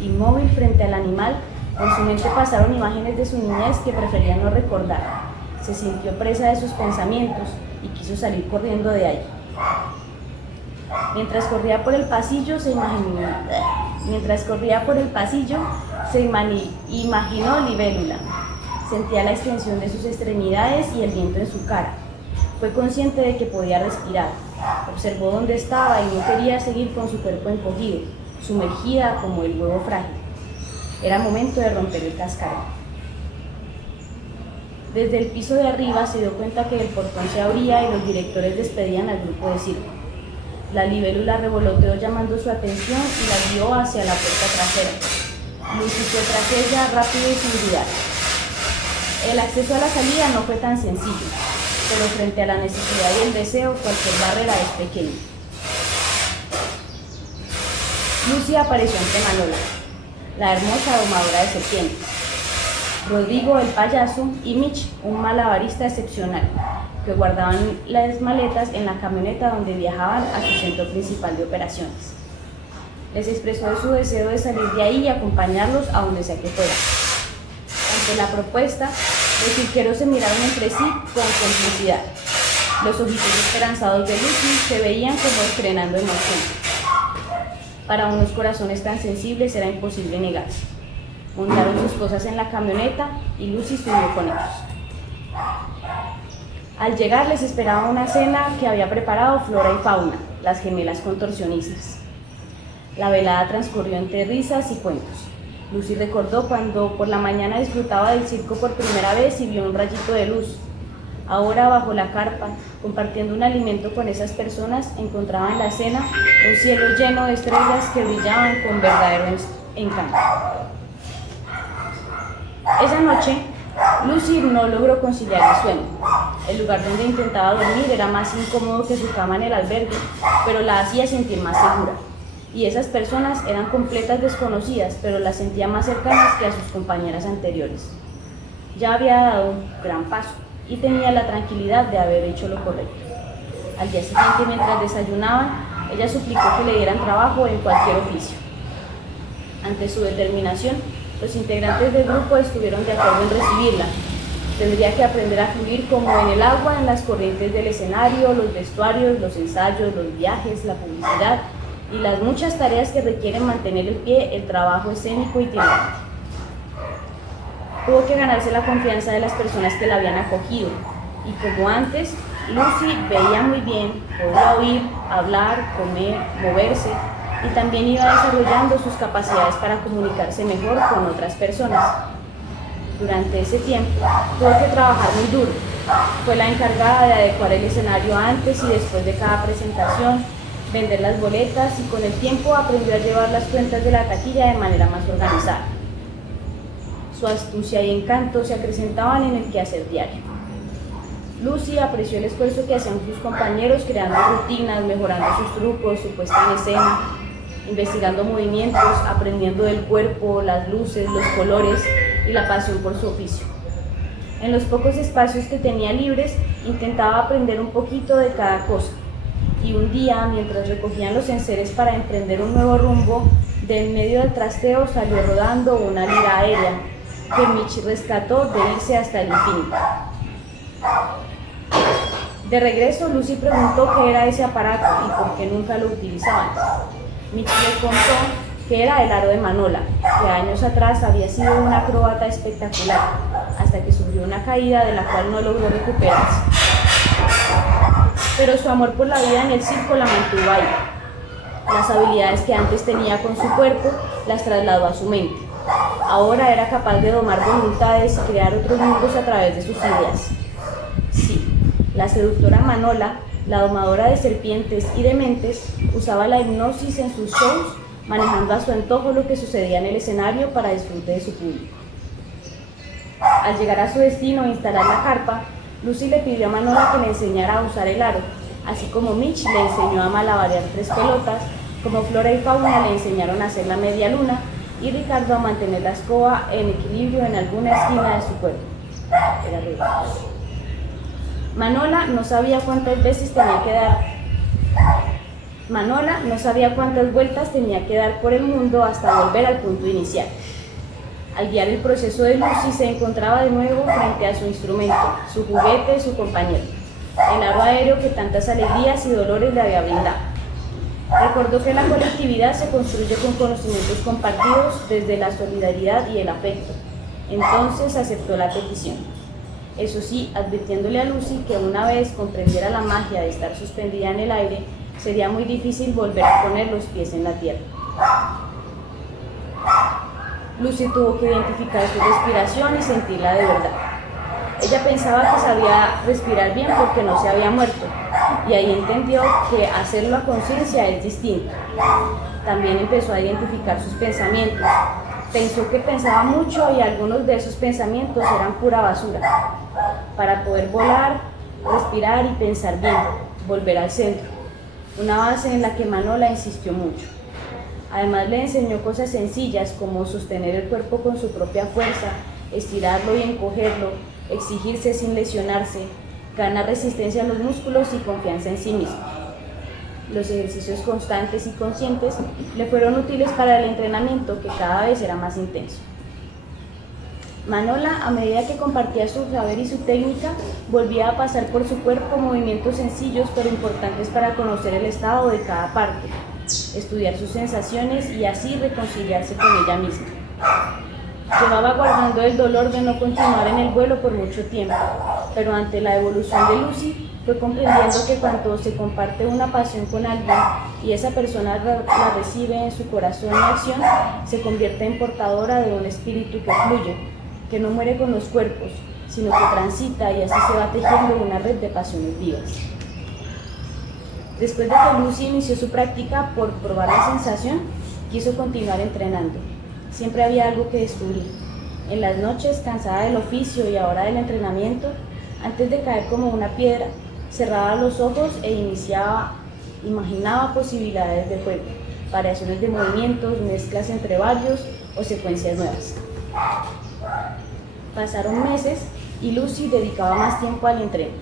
Inmóvil frente al animal, por su mente pasaron imágenes de su niñez que prefería no recordar. Se sintió presa de sus pensamientos y quiso salir corriendo de ahí. Mientras corría por el pasillo, se imaginó libélula. Sentía la extensión de sus extremidades y el viento en su cara. Fue consciente de que podía respirar. Observó dónde estaba y no quería seguir con su cuerpo encogido, sumergida como el huevo frágil. Era momento de romper el cascarón. Desde el piso de arriba se dio cuenta que el portón se abría y los directores despedían al grupo de circo. La libélula revoloteó llamando su atención y la guió hacia la puerta trasera. Lucy fue tras ella rápido y sin dudar. El acceso a la salida no fue tan sencillo, pero frente a la necesidad y el deseo, cualquier barrera es pequeña. Lucy apareció ante Manola, la hermosa domadora de serpientes, Rodrigo el payaso y Mitch, un malabarista excepcional, que guardaban las maletas en la camioneta donde viajaban a su centro principal de operaciones. Les expresó su deseo de salir de ahí y acompañarlos a donde sea que fuera. Ante la propuesta, los cirqueros se miraron entre sí con complicidad. Los ojitos esperanzados de Lucy se veían como estrenando emoción. Para unos corazones tan sensibles era imposible negarse. Montaron sus cosas en la camioneta y Lucy subió con ellos. Al llegar les esperaba una cena que había preparado Flora y Fauna, las gemelas contorsionistas. La velada transcurrió entre risas y cuentos. Lucy recordó cuando por la mañana disfrutaba del circo por primera vez y vio un rayito de luz. Ahora, bajo la carpa, compartiendo un alimento con esas personas, encontraba en la cena un cielo lleno de estrellas que brillaban con verdadero encanto. Esa noche, Lucy no logró conciliar el sueño. El lugar donde intentaba dormir era más incómodo que su cama en el albergue, pero la hacía sentir más segura. Y esas personas eran completas desconocidas, pero las sentía más cercanas que a sus compañeras anteriores. Ya había dado un gran paso y tenía la tranquilidad de haber hecho lo correcto. Al día siguiente, mientras desayunaban, ella suplicó que le dieran trabajo en cualquier oficio. Ante su determinación, los integrantes del grupo estuvieron de acuerdo en recibirla. Tendría que aprender a fluir como en el agua en las corrientes del escenario, los vestuarios, los ensayos, los viajes, la publicidad y las muchas tareas que requieren mantener en pie el trabajo escénico itinerante. Tuvo que ganarse la confianza de las personas que la habían acogido y como antes, Lucy veía muy bien, podía oír, hablar, comer, moverse y también iba desarrollando sus capacidades para comunicarse mejor con otras personas. Durante ese tiempo, tuvo que trabajar muy duro. Fue la encargada de adecuar el escenario antes y después de cada presentación, vender las boletas y con el tiempo aprendió a llevar las cuentas de la taquilla de manera más organizada. Su astucia y encanto se acrecentaban en el quehacer diario. Lucy apreció el esfuerzo que hacían sus compañeros creando rutinas, mejorando sus trucos, su puesta en escena, investigando movimientos, aprendiendo del cuerpo, las luces, los colores, y la pasión por su oficio. En los pocos espacios que tenía libres, intentaba aprender un poquito de cada cosa. Y un día, mientras recogían los enseres para emprender un nuevo rumbo, de en medio del trasteo salió rodando una lira aérea, que Mitch rescató de irse hasta el infinito. De regreso, Lucy preguntó qué era ese aparato y por qué nunca lo utilizaban. Mitch le contó que era el aro de Manola, que años atrás había sido una acróbata espectacular, hasta que sufrió una caída de la cual no logró recuperarse. Pero su amor por la vida en el circo la mantuvo ahí. Las habilidades que antes tenía con su cuerpo las trasladó a su mente. Ahora era capaz de domar voluntades y crear otros mundos a través de sus ideas. Sí, la seductora Manola, la domadora de serpientes y de mentes, usaba la hipnosis en sus shows, manejando a su antojo lo que sucedía en el escenario para disfrute de su público. Al llegar a su destino e instalar la carpa, Lucy le pidió a Manola que le enseñara a usar el aro, así como Mitch le enseñó a malabarear 3 pelotas, como Flora y Fauna le enseñaron a hacer la media luna y Ricardo a mantener la escoba en equilibrio en alguna esquina de su cuerpo. Era arriba. Manola no sabía cuántas veces tenía que dar. Manola no sabía cuántas vueltas tenía que dar por el mundo hasta volver al punto inicial. Al guiar el proceso de Lucy se encontraba de nuevo frente a su instrumento, su juguete, su compañero, el aro aéreo que tantas alegrías y dolores le había brindado. Recordó que la colectividad se construye con conocimientos compartidos desde la solidaridad y el afecto. Entonces aceptó la petición. Eso sí, advirtiéndole a Lucy que una vez comprendiera la magia de estar suspendida en el aire, sería muy difícil volver a poner los pies en la tierra. Lucy tuvo que identificar su respiración y sentirla de verdad. Ella pensaba que sabía respirar bien porque no se había muerto, y ahí entendió que hacerlo a conciencia es distinto. También empezó a identificar sus pensamientos. Pensó que pensaba mucho y algunos de esos pensamientos eran pura basura. Para poder volar, respirar y pensar bien, volver al centro, una base en la que Manola insistió mucho. Además le enseñó cosas sencillas como sostener el cuerpo con su propia fuerza, estirarlo y encogerlo, exigirse sin lesionarse, ganar resistencia a los músculos y confianza en sí mismo. Los ejercicios constantes y conscientes le fueron útiles para el entrenamiento, que cada vez era más intenso. Manola, a medida que compartía su saber y su técnica, volvía a pasar por su cuerpo movimientos sencillos pero importantes para conocer el estado de cada parte, estudiar sus sensaciones y así reconciliarse con ella misma. Llevaba guardando el dolor de no continuar en el vuelo por mucho tiempo, pero ante la evolución de Lucy fue comprendiendo que cuando se comparte una pasión con alguien y esa persona la recibe en su corazón y acción, se convierte en portadora de un espíritu que fluye, que no muere con los cuerpos, sino que transita y así se va tejiendo una red de pasiones vivas. Después de que Lucy inició su práctica por probar la sensación, quiso continuar entrenando. Siempre había algo que descubrir. En las noches, cansada del oficio y ahora del entrenamiento, antes de caer como una piedra, cerraba los ojos e imaginaba posibilidades de juego, variaciones de movimientos, mezclas entre varios o secuencias nuevas. Pasaron meses y Lucy dedicaba más tiempo al entreno.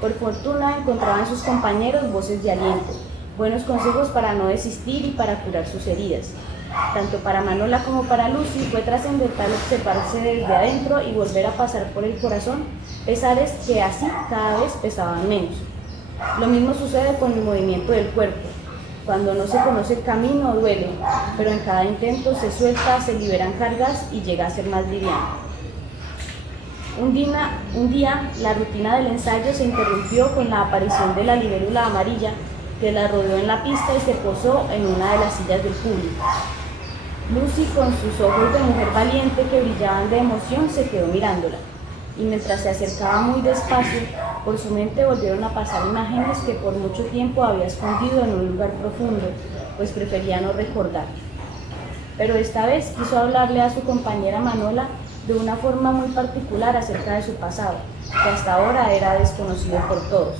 Por fortuna encontraba en sus compañeros voces de aliento, buenos consejos para no desistir y para curar sus heridas. Tanto para Manola como para Lucy fue trascendental observarse desde adentro y volver a pasar por el corazón pesares que así cada vez pesaban menos. Lo mismo sucede con el movimiento del cuerpo. Cuando no se conoce el camino duele, pero en cada intento se suelta, se liberan cargas y llega a ser más liviano. Un día, la rutina del ensayo se interrumpió con la aparición de la libélula amarilla, que la rodeó en la pista y se posó en una de las sillas del público. Lucy, con sus ojos de mujer valiente que brillaban de emoción, se quedó mirándola, y mientras se acercaba muy despacio, por su mente volvieron a pasar imágenes que por mucho tiempo había escondido en un lugar profundo, pues prefería no recordar. Pero esta vez quiso hablarle a su compañera Manola de una forma muy particular acerca de su pasado, que hasta ahora era desconocido por todos.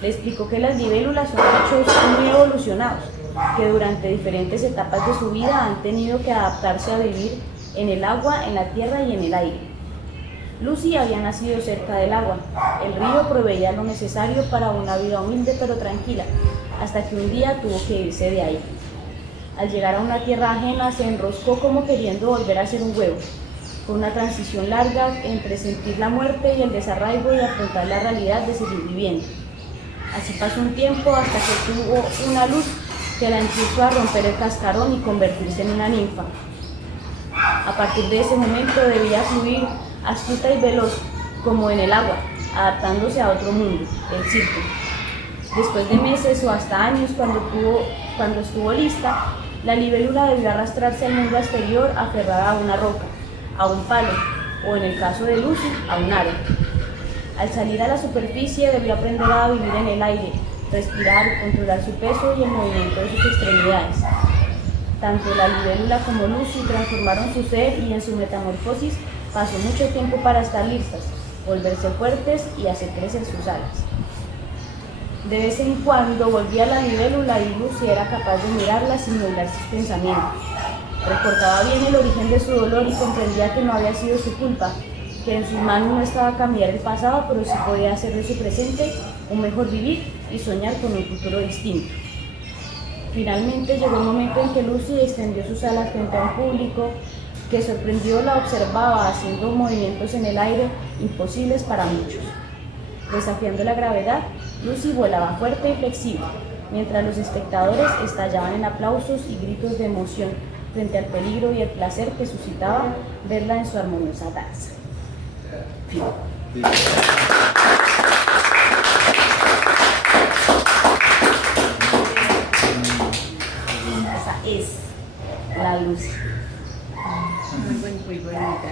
Le explicó que las libélulas son bichos muy evolucionados, que durante diferentes etapas de su vida han tenido que adaptarse a vivir en el agua, en la tierra y en el aire. Lucy había nacido cerca del agua. El río proveía lo necesario para una vida humilde pero tranquila, hasta que un día tuvo que irse de ahí. Al llegar a una tierra ajena se enroscó como queriendo volver a ser un huevo. Fue una transición larga entre sentir la muerte y el desarraigo y afrontar la realidad de seguir viviendo. Así pasó un tiempo hasta que tuvo una luz que la impulsó a romper el cascarón y convertirse en una ninfa. A partir de ese momento debía fluir astuta y veloz como en el agua, adaptándose a otro mundo, el circo. Después de meses o hasta años, cuando estuvo lista, la libélula debió arrastrarse al mundo exterior aferrada a una roca, a un palo, o en el caso de Lucy, a un aro. Al salir a la superficie debió aprender a vivir en el aire, respirar, controlar su peso y el movimiento de sus extremidades. Tanto la libélula como Lucy transformaron su ser y en su metamorfosis pasó mucho tiempo para estar listas, volverse fuertes y hacer crecer sus alas. De vez en cuando volvía la libélula y Lucy era capaz de mirarla sin nublar sus pensamientos. Recordaba bien el origen de su dolor y comprendía que no había sido su culpa, que en sus manos no estaba cambiar el pasado, pero sí podía hacer de su presente un mejor vivir y soñar con un futuro distinto. Finalmente llegó un momento en que Lucy extendió sus alas frente a un público que sorprendido la observaba haciendo movimientos en el aire imposibles para muchos. Desafiando la gravedad, Lucy volaba fuerte y flexible, mientras los espectadores estallaban en aplausos y gritos de emoción frente al peligro y el placer que suscitaba verla en su armoniosa danza. Fin. Esa es la Lucy. Muy bonita.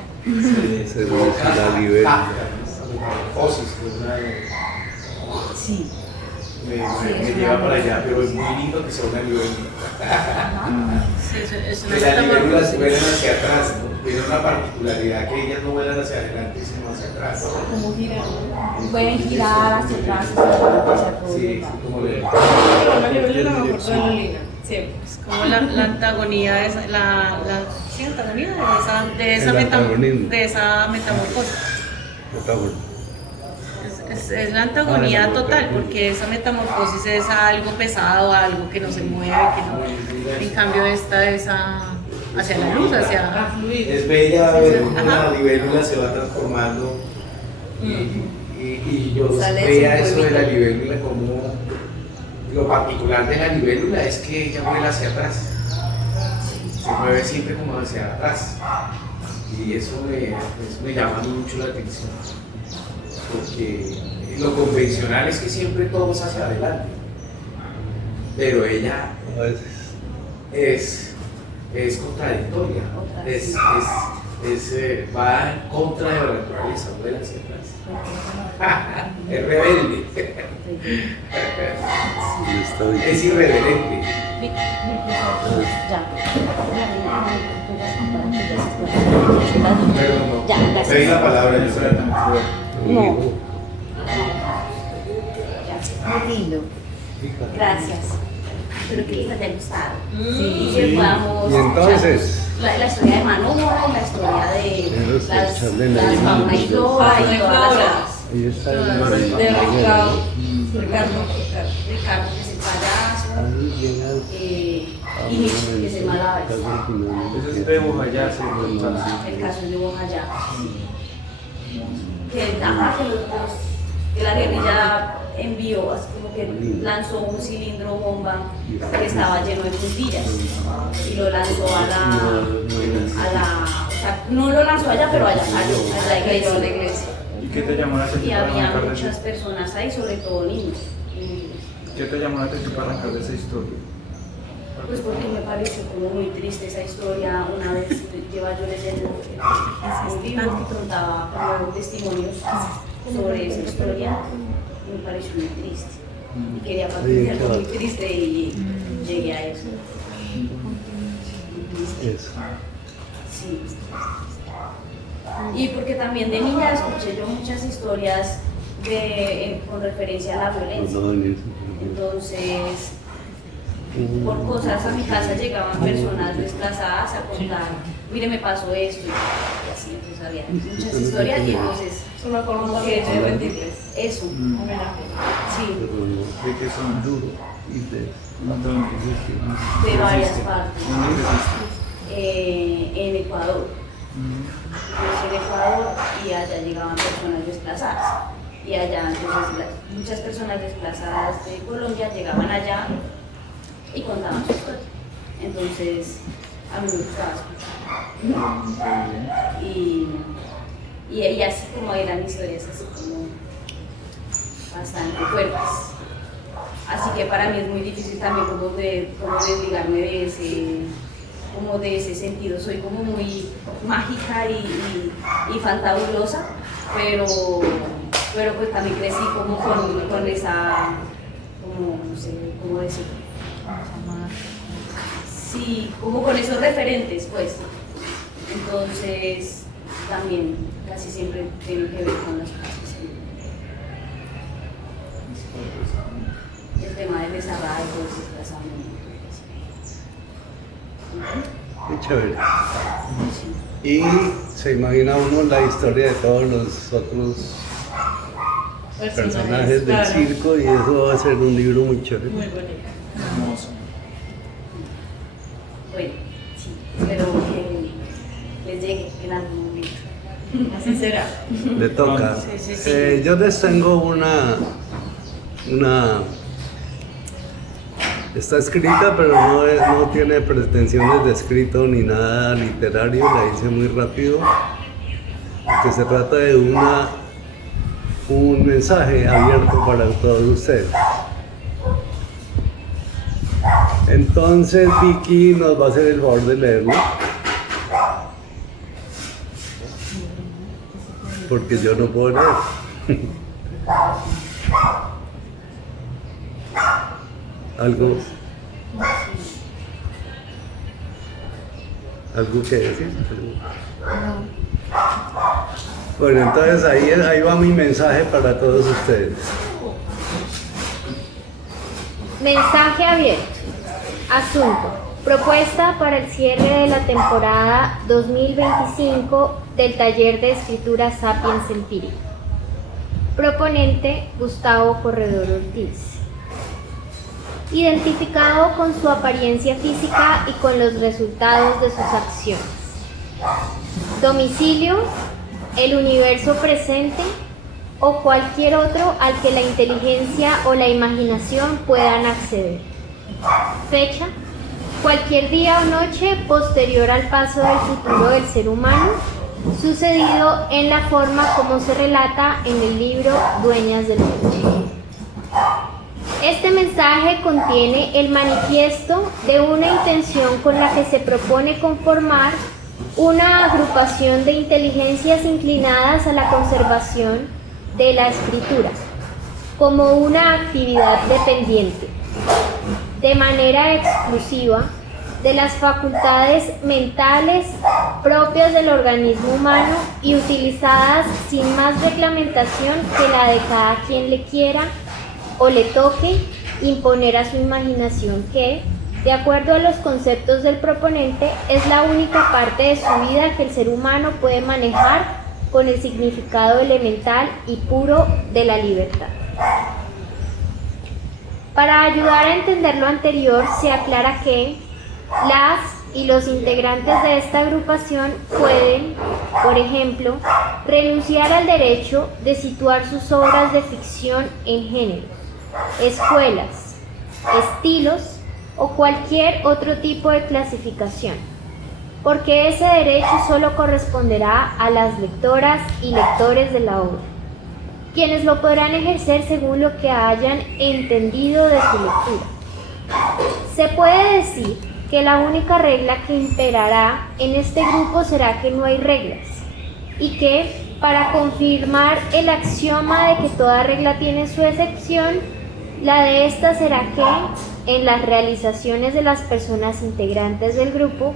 Se la libélula. Sí. Me lleva para allá, pero es muy lindo que sea una libélula. Sí, es Que las libélulas vuelan hacia atrás, ¿no? Tiene una particularidad que ellas no vuelan hacia adelante, sino hacia atrás. Como girar, pueden girar hacia atrás, hacia atrás. Sí, como le... La libélula me acuerdo de Lolina. Sí. Es como la antagonía, sí, antagonía de esa metamorfosis. Es la antagonía total, porque esa metamorfosis es algo pesado, algo que no se mueve, que no, en cambio esta es hacia la luz, hacia fluir. Es bella ver cómo la libélula se va transformando y yo veía eso de la libélula como lo particular de la libélula es que ella vuela hacia atrás, se mueve siempre como hacia atrás y eso me llama mucho la atención. Porque lo convencional es que siempre todo es hacia adelante, pero ella es contradictoria, va en contra de la naturaleza, vuela hacia atrás, es rebelde, es irreverente. Pero no, te di la palabra, yo soy No. Muy lindo. Gracias. Espero que les haya gustado. Sí, y que podamos Y entonces, la historia de Manora y la historia de las fauna y flora y todas las ahí está el De maravilloso. Ricardo, que es el payaso, y Mitch, que es el malabar. Eso es de Bojayá, sí, El caso es de Bojayá. Que la guerrilla envió, así como que lanzó un cilindro bomba que estaba lleno de puntillas y lo lanzó a la o sea, no lo lanzó allá, pero allá salió, a la iglesia. ¿Y qué te llamó la atención Y para había arrancar de muchas eso? personas ahí, sobre todo niños. ¿Qué te llamó la atención para arrancar de esa historia? Pues porque me pareció como muy triste esa historia. Una vez lleva yo leyendo un libro que contaba como testimonios sobre esa historia y me pareció muy triste. Y quería partir de algo muy triste y llegué a eso. Sí. Y porque también de niña escuché yo muchas historias con referencia a la violencia. Entonces, por cosas. A mi casa llegaban personas desplazadas a contar, mire, me pasó esto, y así, entonces había muchas historias, y entonces Una forma de rendirles. eso. Sí, ¿De qué son? Duro. Y de- ¿Dónde exististe? de varias partes. ¿Dónde exististe? En Ecuador. Yo en Ecuador y allá llegaban personas desplazadas. Y allá, entonces, muchas personas desplazadas de Colombia llegaban allá y contaban su historia. Entonces, a mí me gustaba escuchar. Y así como eran historias así como bastante fuertes. Así que para mí es muy difícil también como desligarme de ese sentido. Soy como muy mágica y fantabulosa, pero pues también crecí como con esa, como, no sé cómo decirlo. Sí, como con esos referentes, pues. Entonces, también casi siempre tiene que ver con las cosas. El tema del desarraigo, el desplazamiento. Qué chévere. Y se imagina uno la historia de todos los otros personajes del claro. circo, y eso va a ser un libro muy chévere. Muy bonito. Hermoso. Bueno, sí, espero que les llegue en algún momento. Así será. Le toca. Sí. Yo les tengo una está escrita, pero no tiene pretensiones de escrito ni nada literario, la hice muy rápido, porque se trata de un mensaje abierto para todos ustedes. Entonces Vicky nos va a hacer el favor de leerlo, porque yo no puedo leer. ¿Algo que decir? Bueno, entonces ahí va mi mensaje para todos ustedes. Mensaje abierto. Asunto. Propuesta para el cierre de la temporada 2025 del taller de escritura Sapiens Empírica. Proponente Gustavo Corredor Ortiz. Identificado con su apariencia física y con los resultados de sus acciones. Domicilio, el universo presente o cualquier otro al que la inteligencia o la imaginación puedan acceder. Fecha, cualquier día o noche posterior al paso del futuro del ser humano, sucedido en la forma como se relata en el libro Dueñas del Mundo. Este mensaje contiene el manifiesto de una intención con la que se propone conformar una agrupación de inteligencias inclinadas a la conservación de la escritura como una actividad dependiente, de manera exclusiva, de las facultades mentales propias del organismo humano y utilizadas sin más reglamentación que la de cada quien le quiera o le toque imponer a su imaginación que, de acuerdo a los conceptos del proponente, es la única parte de su vida que el ser humano puede manejar con el significado elemental y puro de la libertad. Para ayudar a entender lo anterior, se aclara que las y los integrantes de esta agrupación pueden, por ejemplo, renunciar al derecho de situar sus obras de ficción en géneros, escuelas, estilos o cualquier otro tipo de clasificación, porque ese derecho solo corresponderá a las lectoras y lectores de la obra, quienes lo podrán ejercer según lo que hayan entendido de su lectura. Se puede decir que la única regla que imperará en este grupo será que no hay reglas, y que, para confirmar el axioma de que toda regla tiene su excepción, la de esta será que, en las realizaciones de las personas integrantes del grupo,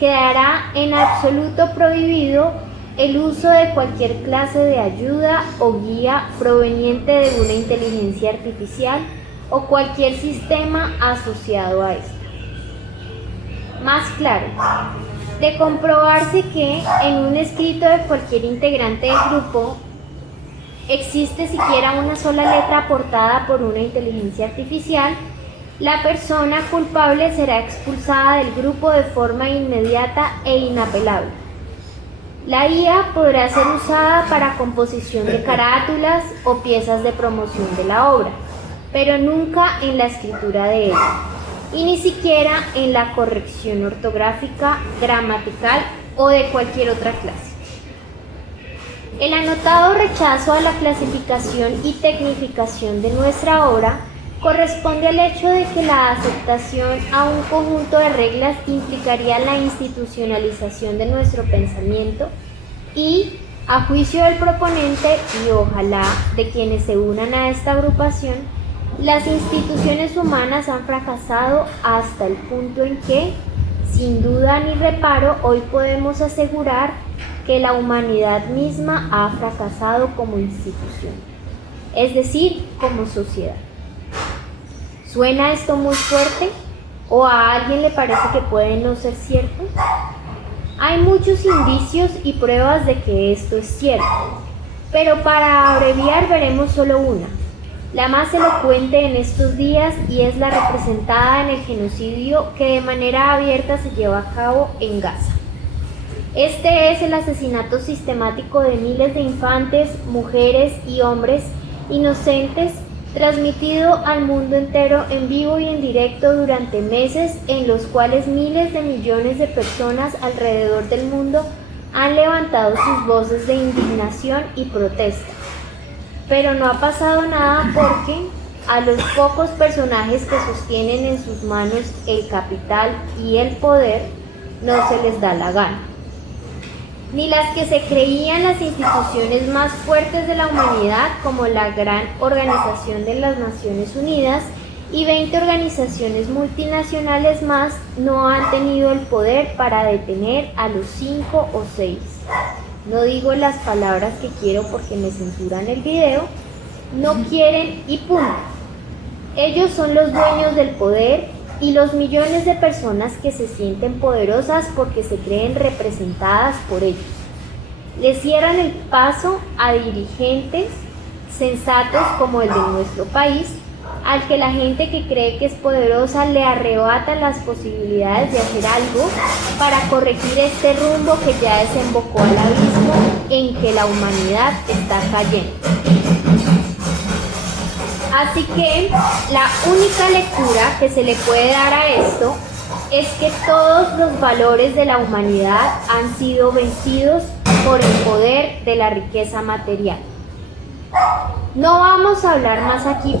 quedará en absoluto prohibido el uso de cualquier clase de ayuda o guía proveniente de una inteligencia artificial o cualquier sistema asociado a esta. Más claro, de comprobarse que en un escrito de cualquier integrante del grupo existe siquiera una sola letra aportada por una inteligencia artificial, la persona culpable será expulsada del grupo de forma inmediata e inapelable. La IA podrá ser usada para composición de carátulas o piezas de promoción de la obra, pero nunca en la escritura de ella, y ni siquiera en la corrección ortográfica, gramatical o de cualquier otra clase. El anotado rechazo a la clasificación y tecnificación de nuestra obra corresponde al hecho de que la aceptación a un conjunto de reglas implicaría la institucionalización de nuestro pensamiento y, a juicio del proponente y ojalá de quienes se unan a esta agrupación, las instituciones humanas han fracasado hasta el punto en que, sin duda ni reparo, hoy podemos asegurar que la humanidad misma ha fracasado como institución, es decir, como sociedad. ¿Suena esto muy fuerte? ¿O a alguien le parece que puede no ser cierto? Hay muchos indicios y pruebas de que esto es cierto, pero para abreviar veremos solo una, la más elocuente en estos días, y es la representada en el genocidio que de manera abierta se lleva a cabo en Gaza. Este es el asesinato sistemático de miles de infantes, mujeres y hombres inocentes, transmitido al mundo entero en vivo y en directo durante meses, en los cuales miles de millones de personas alrededor del mundo han levantado sus voces de indignación y protesta. Pero no ha pasado nada porque a los pocos personajes que sostienen en sus manos el capital y el poder no se les da la gana. Ni las que se creían las instituciones más fuertes de la humanidad, como la Gran Organización de las Naciones Unidas y 20 organizaciones multinacionales más, no han tenido el poder para detener a los 5 o 6. No digo las palabras que quiero porque me censuran el video. No quieren y punto. Ellos son los dueños del poder y los millones de personas que se sienten poderosas porque se creen representadas por ellos. Le cierran el paso a dirigentes sensatos como el de nuestro país, al que la gente que cree que es poderosa le arrebata las posibilidades de hacer algo para corregir este rumbo que ya desembocó al abismo en que la humanidad está cayendo. Así que la única lectura que se le puede dar a esto es que todos los valores de la humanidad han sido vencidos por el poder de la riqueza material. No vamos a hablar más aquí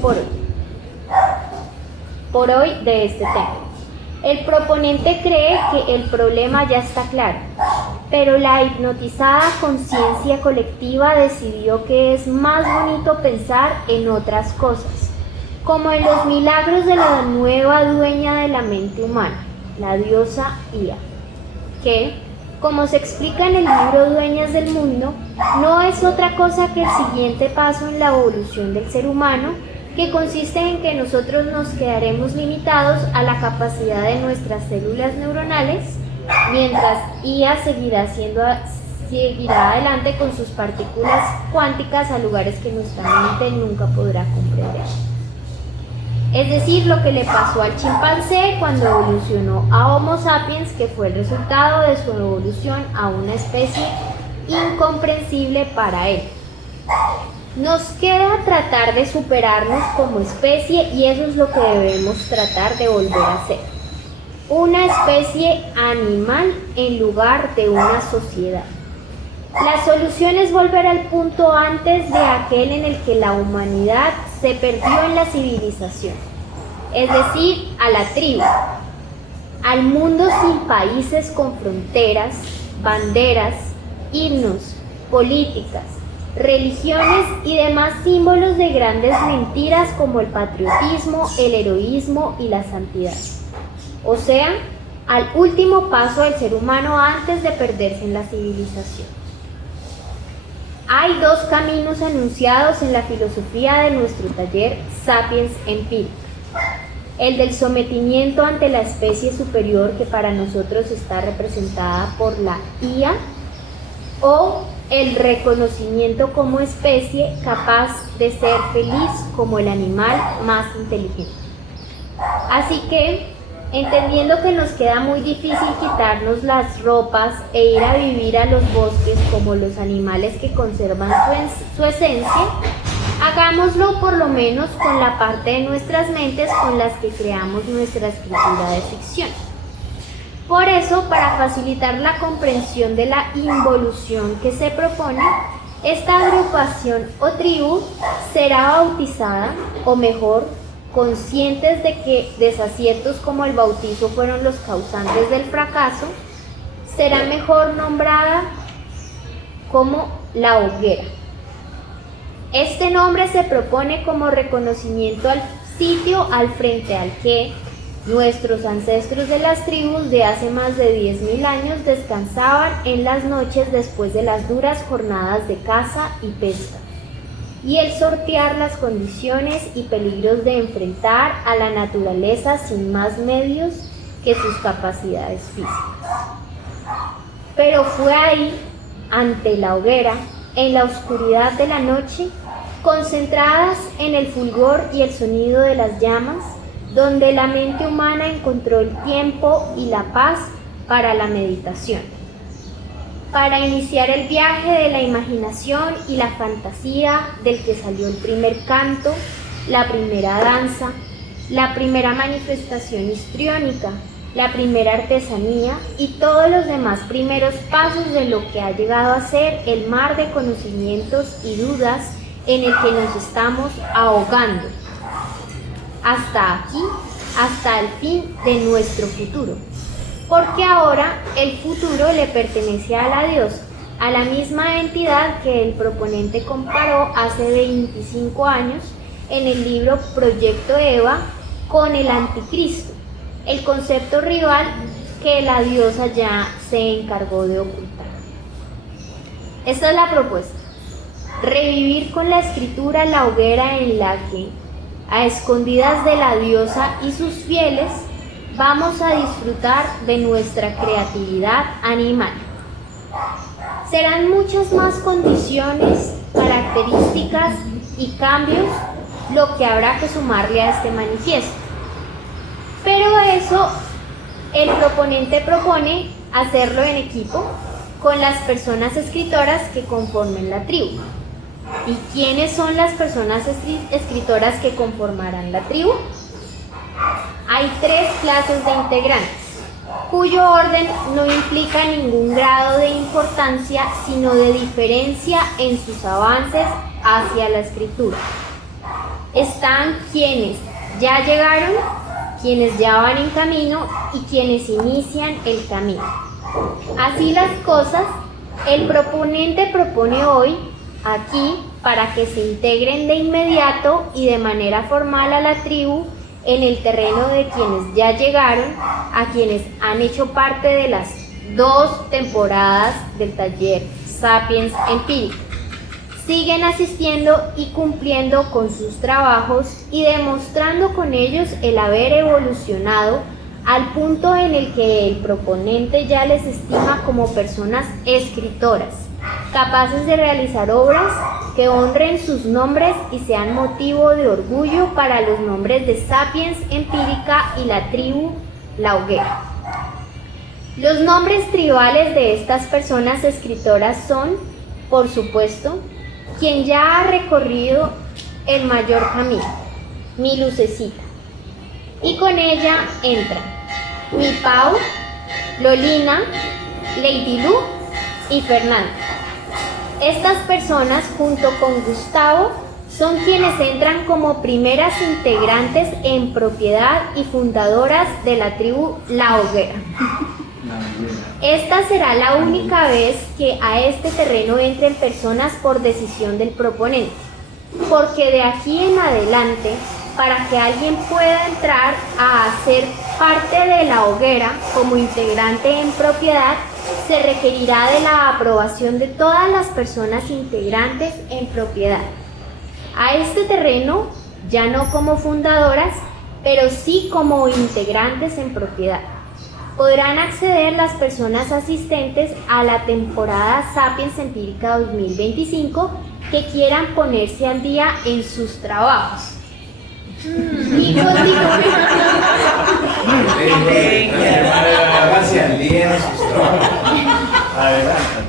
por hoy de este tema. El proponente cree que el problema ya está claro, pero la hipnotizada conciencia colectiva decidió que es más bonito pensar en otras cosas, como en los milagros de la nueva dueña de la mente humana, la diosa Ia, que, como se explica en el libro Dueñas del Mundo, no es otra cosa que el siguiente paso en la evolución del ser humano, que consiste en que nosotros nos quedaremos limitados a la capacidad de nuestras células neuronales, mientras IA seguirá adelante con sus partículas cuánticas a lugares que nuestra mente nunca podrá comprender. Es decir, lo que le pasó al chimpancé cuando evolucionó a Homo sapiens, que fue el resultado de su evolución a una especie incomprensible para él. Nos queda tratar de superarnos como especie, y eso es lo que debemos tratar de volver a ser. Una especie animal en lugar de una sociedad. La solución es volver al punto antes de aquel en el que la humanidad se perdió en la civilización, es decir, a la tribu, al mundo sin países con fronteras, banderas, himnos, políticas, religiones y demás símbolos de grandes mentiras como el patriotismo, el heroísmo y la santidad. O sea, al último paso del ser humano antes de perderse en la civilización. Hay dos caminos anunciados en la filosofía de nuestro taller Sapiens Empírica. El del sometimiento ante la especie superior, que para nosotros está representada por la IA, o el reconocimiento como especie capaz de ser feliz como el animal más inteligente. Así que, entendiendo que nos queda muy difícil quitarnos las ropas e ir a vivir a los bosques como los animales que conservan su esencia, hagámoslo por lo menos con la parte de nuestras mentes con las que creamos nuestra escritura de ficción. Por eso, para facilitar la comprensión de la involución que se propone, esta agrupación o tribu será bautizada, o mejor, conscientes de que desaciertos como el bautizo fueron los causantes del fracaso, será mejor nombrada como la hoguera. Este nombre se propone como reconocimiento al sitio al frente al que nuestros ancestros de las tribus de hace más de 10.000 años descansaban en las noches después de las duras jornadas de caza y pesca, y el sortear las condiciones y peligros de enfrentar a la naturaleza sin más medios que sus capacidades físicas. Pero fue ahí, ante la hoguera, en la oscuridad de la noche, concentradas en el fulgor y el sonido de las llamas, donde la mente humana encontró el tiempo y la paz para la meditación, para iniciar el viaje de la imaginación y la fantasía del que salió el primer canto, la primera danza, la primera manifestación histriónica, la primera artesanía y todos los demás primeros pasos de lo que ha llegado a ser el mar de conocimientos y dudas en el que nos estamos ahogando. Hasta aquí, hasta el fin de nuestro futuro. Porque ahora el futuro le pertenece a la diosa, a la misma entidad que el proponente comparó hace 25 años en el libro Proyecto Eva con el anticristo, el concepto rival que la diosa ya se encargó de ocultar. Esta es la propuesta: revivir con la escritura la hoguera en la que, a escondidas de la diosa y sus fieles, vamos a disfrutar de nuestra creatividad animal. Serán muchas más condiciones, características y cambios lo que habrá que sumarle a este manifiesto. Pero eso el proponente propone hacerlo en equipo con las personas escritoras que conformen la tribu. ¿Y quiénes son las personas escritoras que conformarán la tribu? Hay 3 clases de integrantes, cuyo orden no implica ningún grado de importancia, sino de diferencia en sus avances hacia la escritura. Están quienes ya llegaron, quienes ya van en camino y quienes inician el camino. Así las cosas, el proponente propone hoy, aquí, para que se integren de inmediato y de manera formal a la tribu en el terreno de quienes ya llegaron, a quienes han hecho parte de las 2 temporadas del taller Sapiens Empírica. Siguen asistiendo y cumpliendo con sus trabajos y demostrando con ellos el haber evolucionado al punto en el que el proponente ya les estima como personas escritoras, capaces de realizar obras que honren sus nombres y sean motivo de orgullo para los nombres de Sapiens Empírica y la tribu La Hoguera. Los nombres tribales de estas personas escritoras son, por supuesto, quien ya ha recorrido el mayor camino, mi lucecita. Y con ella entran mi Pau, Lolina, Lady Lu y Fernanda. Estas personas, junto con Gustavo, son quienes entran como primeras integrantes en propiedad y fundadoras de la tribu La Hoguera. Esta será la única vez que a este terreno entren personas por decisión del proponente, porque de aquí en adelante, para que alguien pueda entrar a ser parte de la hoguera como integrante en propiedad, se requerirá de la aprobación de todas las personas integrantes en propiedad. A este terreno, ya no como fundadoras, pero sí como integrantes en propiedad. Podrán acceder las personas asistentes a la temporada Sapiens Empírica 2025 que quieran ponerse al día en sus trabajos.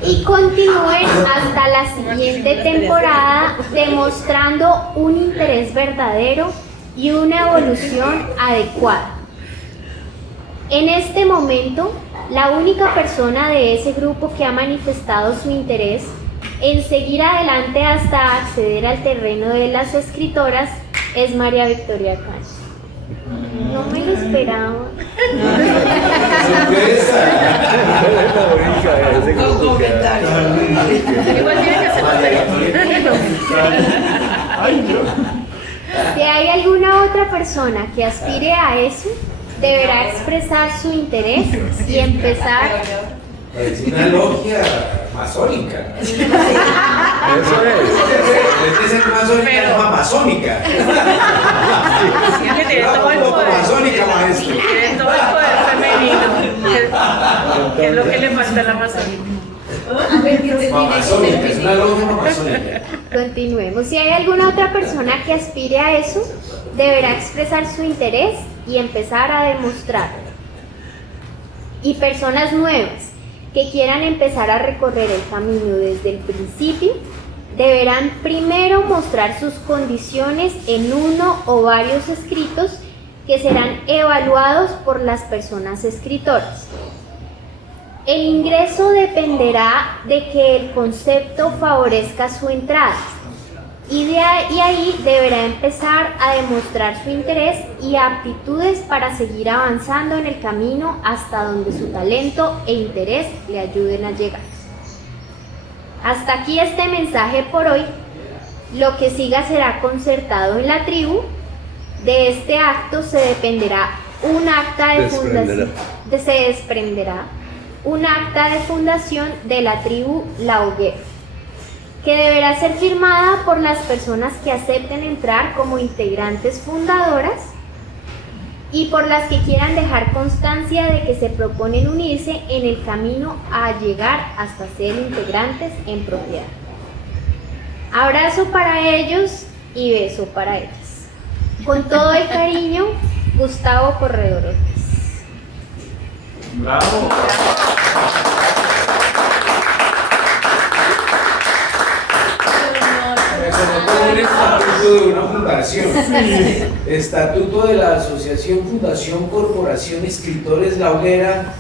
Y continúen hasta la siguiente temporada demostrando un interés verdadero y una evolución adecuada. En este momento, la única persona de ese grupo que ha manifestado su interés en seguir adelante hasta acceder al terreno de las escritoras es María Victoria Cañas. No me lo esperaba. Con comentarios. Igual tiene que hacerlo. Si hay alguna otra persona que aspire a eso, deberá expresar su interés y empezar. Es una logia masónica. Eso es. Es ser masónica, es masónica. Tiene todo el poder. Masónica, maestro. Tiene todo el poder femenino. Que es lo que le falta a la masónica. Es una logia masónica. Continuemos. Si hay alguna otra persona que aspire a eso, deberá expresar su interés y empezar a demostrarlo. Y personas nuevas que quieran empezar a recorrer el camino desde el principio, deberán primero mostrar sus condiciones en uno o varios escritos que serán evaluados por las personas escritoras. El ingreso dependerá de que el concepto favorezca su entrada y ahí deberá empezar a demostrar su interés y aptitudes para seguir avanzando en el camino hasta donde su talento e interés le ayuden a llegar. Hasta aquí este mensaje por hoy. Lo que siga será concertado en la tribu. De este acto se desprenderá un acta de fundación de la tribu La Hoguera, que deberá ser firmada por las personas que acepten entrar como integrantes fundadoras y por las que quieran dejar constancia de que se proponen unirse en el camino a llegar hasta ser integrantes en propiedad. Abrazo para ellos y beso para ellas. Con todo el cariño, Gustavo Corredor Ortiz. Bravo. Un estatuto de una fundación. Estatuto de la Asociación Fundación Corporación Escritores La Hoguera.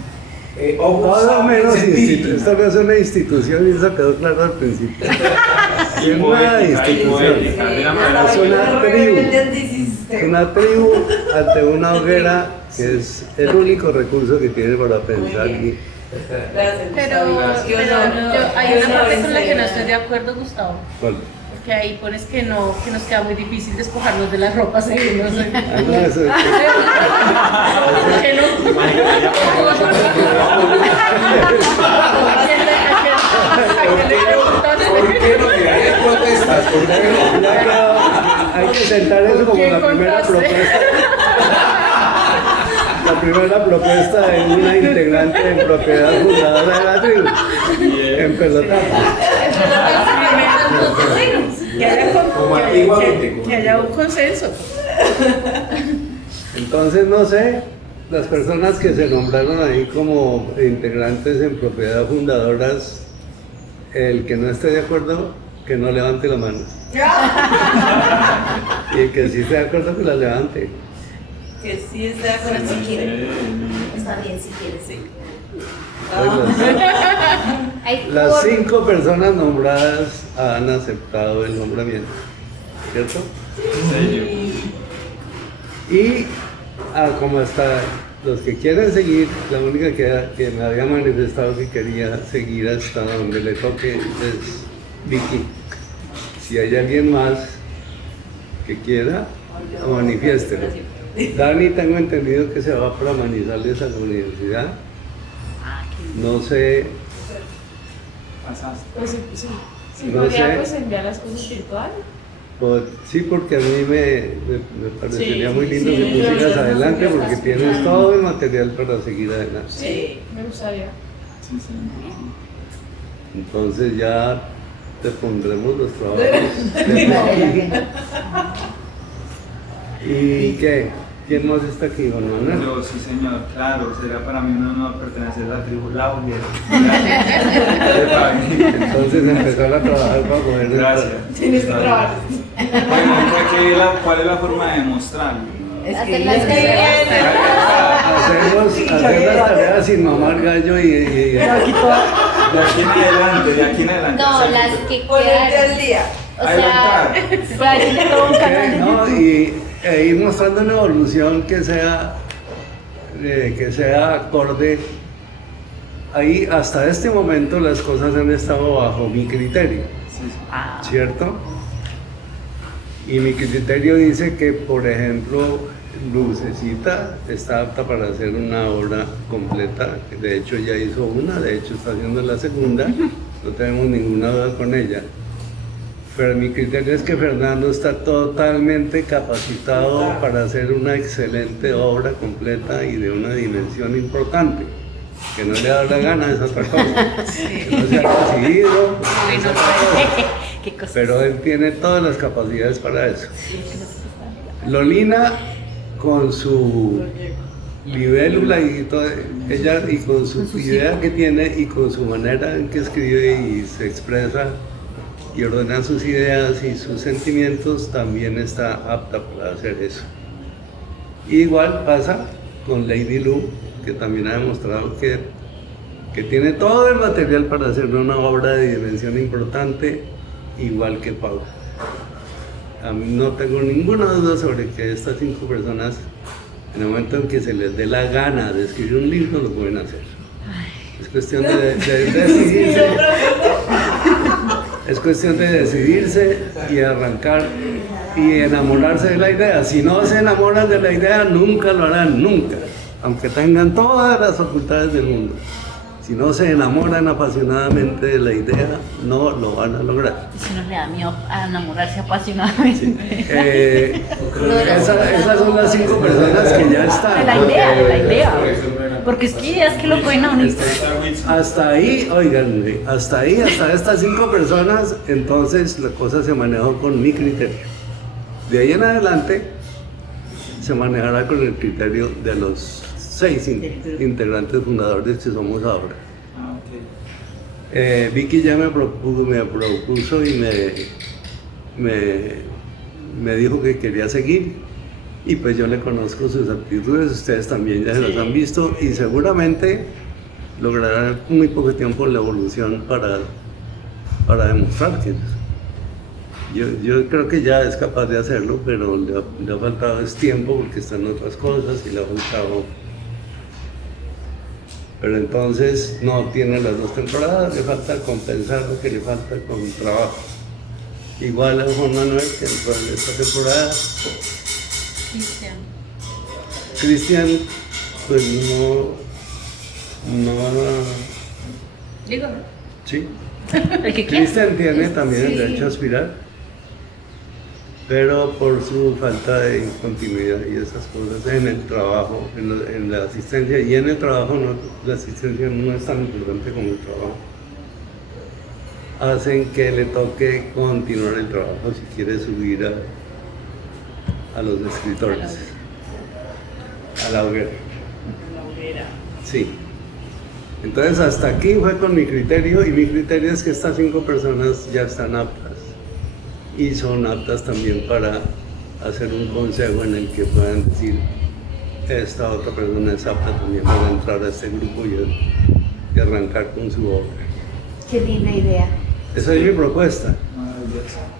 Más o menos, esta no es una institución y eso quedó claro al principio. Es una institución, es una tribu. Es una tribu ante una hoguera que es el único recurso que tiene para pensar. Pero hay una parte con la que no estoy de acuerdo, Gustavo. ¿Cuál? Que ahí pones que nos queda muy difícil despojarnos de las ropas. ¿Sí? No sé. ¿Qué no? ¿Por qué no? Mira, hay protestas. ¿Por qué no? Hay que sentar eso como la primera propuesta. La primera propuesta de una integrante en propiedad fundadora de la tribu. En pelotazos. Que haya un consenso. Entonces, no sé, las personas que se nombraron ahí como integrantes en propiedad fundadoras, el que no esté de acuerdo, que no levante la mano. Y el que sí esté de acuerdo, que la levante. Que sí está de acuerdo si quiere. Está bien si quiere, sí. Las 5 personas nombradas han aceptado el nombramiento, ¿cierto? Y como hasta los que quieren seguir, la única que me había manifestado que quería seguir hasta donde le toque es Vicky. Si hay alguien más que quiera, manifiéstelo. Dani, tengo entendido que se va para Manizales a la universidad. No sé, Pasaste. Pues sí. Sí, No podría sé. pues enviar las cosas virtual. sí, porque a mí me parecería Sí, muy lindo sí, que pusieras sí, adelante sí, porque sí, tienes sí. todo el material para seguir adelante. Sí, me gustaría. Sí, sí. Entonces ya te pondremos los trabajos. ¿Y qué? ¿Quién más está aquí, Juan Manuel? Yo, sí señor, claro, será para mí un honor pertenecer a la tribu Laugier. Entonces empezar a trabajar para poder... Gracias. Tienes que trabajar. Bueno, ¿cuál es la forma de mostrarlo? Hacer las tareas. Hacer las tareas sin mamar gallo y De aquí en adelante. No, o sea, las que Ponerte al quedan. día. O sea, y ir mostrando una evolución que sea acorde. Ahí hasta este momento las cosas han estado bajo mi criterio, ¿cierto? Y mi criterio dice que, por ejemplo, Lucecita está apta para hacer una obra completa. De hecho ya hizo una, de hecho está haciendo la segunda, no tenemos ninguna duda con ella. Pero mi criterio es que Fernando está totalmente capacitado para hacer una excelente obra completa y de una dimensión importante. Que no le da la gana es otra cosa. Que no se ha decidido, es otra cosa. Pero él tiene todas las capacidades para eso. Lolina, con su libélula y todo, ella y con su idea que tiene y con su manera en que escribe y se expresa y ordena sus ideas y sus sentimientos, también está apta para hacer eso. Igual pasa con Lady Lu, que también ha demostrado que tiene todo el material para hacer una obra de dimensión importante, igual que Pau. A mí no tengo ninguna duda sobre que estas 5 personas, en el momento en que se les dé la gana de escribir un libro, lo pueden hacer. Es cuestión de decidirse. Es cuestión de decidirse y arrancar y enamorarse de la idea. Si no se enamoran de la idea, nunca lo harán, nunca. Aunque tengan todas las facultades del mundo. Si no se enamoran apasionadamente de la idea, no lo van a lograr. Si no le da miedo a enamorarse apasionadamente. Esas son las 5 personas que ya están. De la idea. Porque es que ideas que lo pueden unir. Hasta ahí, oigan, hasta estas 5 personas, entonces la cosa se manejó con mi criterio. De ahí en adelante se manejará con el criterio de los 6 integrantes fundadores que somos ahora. Vicky ya me propuso y me dijo que quería seguir, y pues yo le conozco sus aptitudes, ustedes también ya se las han visto, y seguramente lograrán en muy poco tiempo la evolución para demostrar que yo creo que ya es capaz de hacerlo, pero le ha faltado tiempo porque están otras cosas y le ha faltado. Pero entonces no tiene las 2 temporadas, le falta compensar lo que le falta con trabajo. Igual a Juan Manuel, que entró en esta temporada. Cristian, pues no. Digo. Sí. El que quiera. Cristian tiene también el derecho a aspirar, pero por su falta de continuidad y esas cosas en el trabajo, en la asistencia, y en el trabajo la asistencia no es tan importante como el trabajo, hacen que le toque continuar el trabajo si quiere subir a los escritores, a la hoguera. Sí. Entonces hasta aquí fue con mi criterio, y mi criterio es que estas 5 personas ya están aptas y son aptas también para hacer un consejo en el que puedan decir: esta otra persona es apta también para entrar a este grupo y arrancar con su obra. Qué linda idea. Esa es mi propuesta.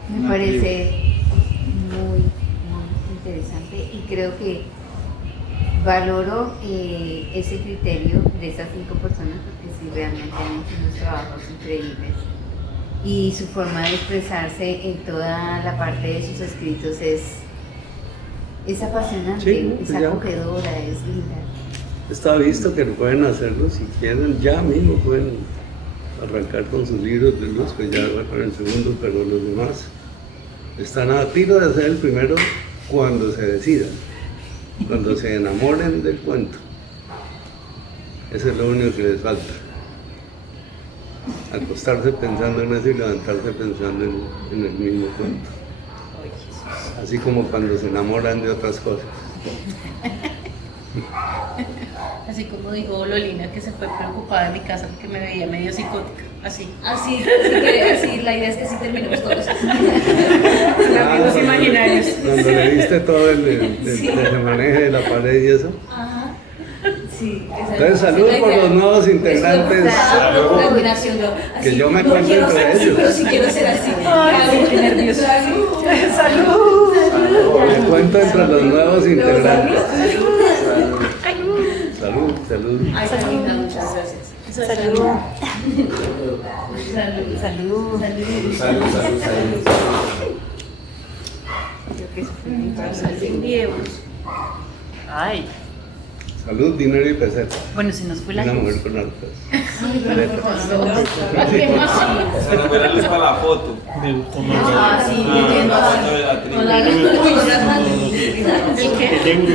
Me parece muy interesante, y creo que valoro ese criterio de esas 5 personas, porque sí, realmente han hecho unos trabajos increíbles. Y su forma de expresarse en toda la parte de sus escritos es apasionante, Sí, es ya. acogedora, es linda. Está visto que lo pueden hacerlo si quieren, ya mismo pueden arrancar con sus libros de luz, que ya va con el segundo, pero los demás están a tiro de hacer el primero cuando se decidan, cuando se enamoren del cuento. Eso es lo único que les falta. Acostarse pensando en eso y levantarse pensando en el mismo cuento. Así como cuando se enamoran de otras cosas. Así como dijo Lolina, que se fue preocupada de mi casa porque me veía medio psicótica. Así. Así la idea es que sí terminemos todos. Amigos imaginarios. Cuando le diste todo el manejo de la pared y eso. Ajá. Sí, Entonces, salud por los nuevos integrantes. Que yo me encuentro entre ellos. Pero si quiero ser así. Ay, qué nervioso. Salud. Me cuento entre los nuevos integrantes. Salud, salud. Ay, Carolina, muchas gracias. Salud. Salud, salud, salud. Ay. Salud, dinero y peseta. Bueno, si nos fue la Una luz. mujer con hartas. Esa novela es para la foto. Me gustó más. La foto de la tribu. El euro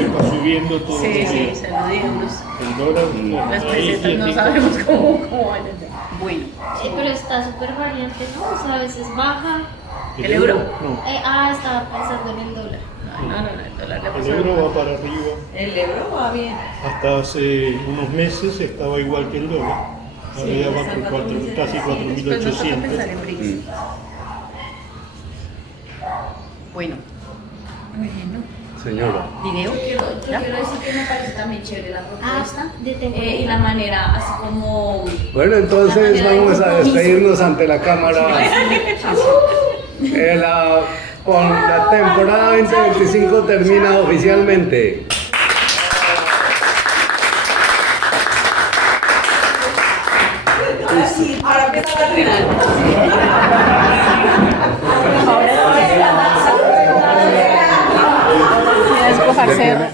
está subiendo todo. Sí, sí, saludos. El dólar, no. Las pesetas no sabemos cómo van allá. Bueno. Sí, pero está súper variante, ¿no? O sea, a veces baja. ¿El euro? No. Estaba pensando en el dólar. No, el dólar le El pasó. euro va para arriba. El euro va bien. Hasta hace unos meses estaba igual que el dólar. Ahora ya va por casi Después nos toca 4.800. pensar en BRICS. Bueno. Señora. ¿Video? Yo quiero decir que me parece también chévere la propuesta de temporada. y la manera, así como... Bueno, entonces vamos a despedirnos ante la cámara. Con la temporada 2025 termina oficialmente. Ahora empieza la tribu. Ahora es cojarse.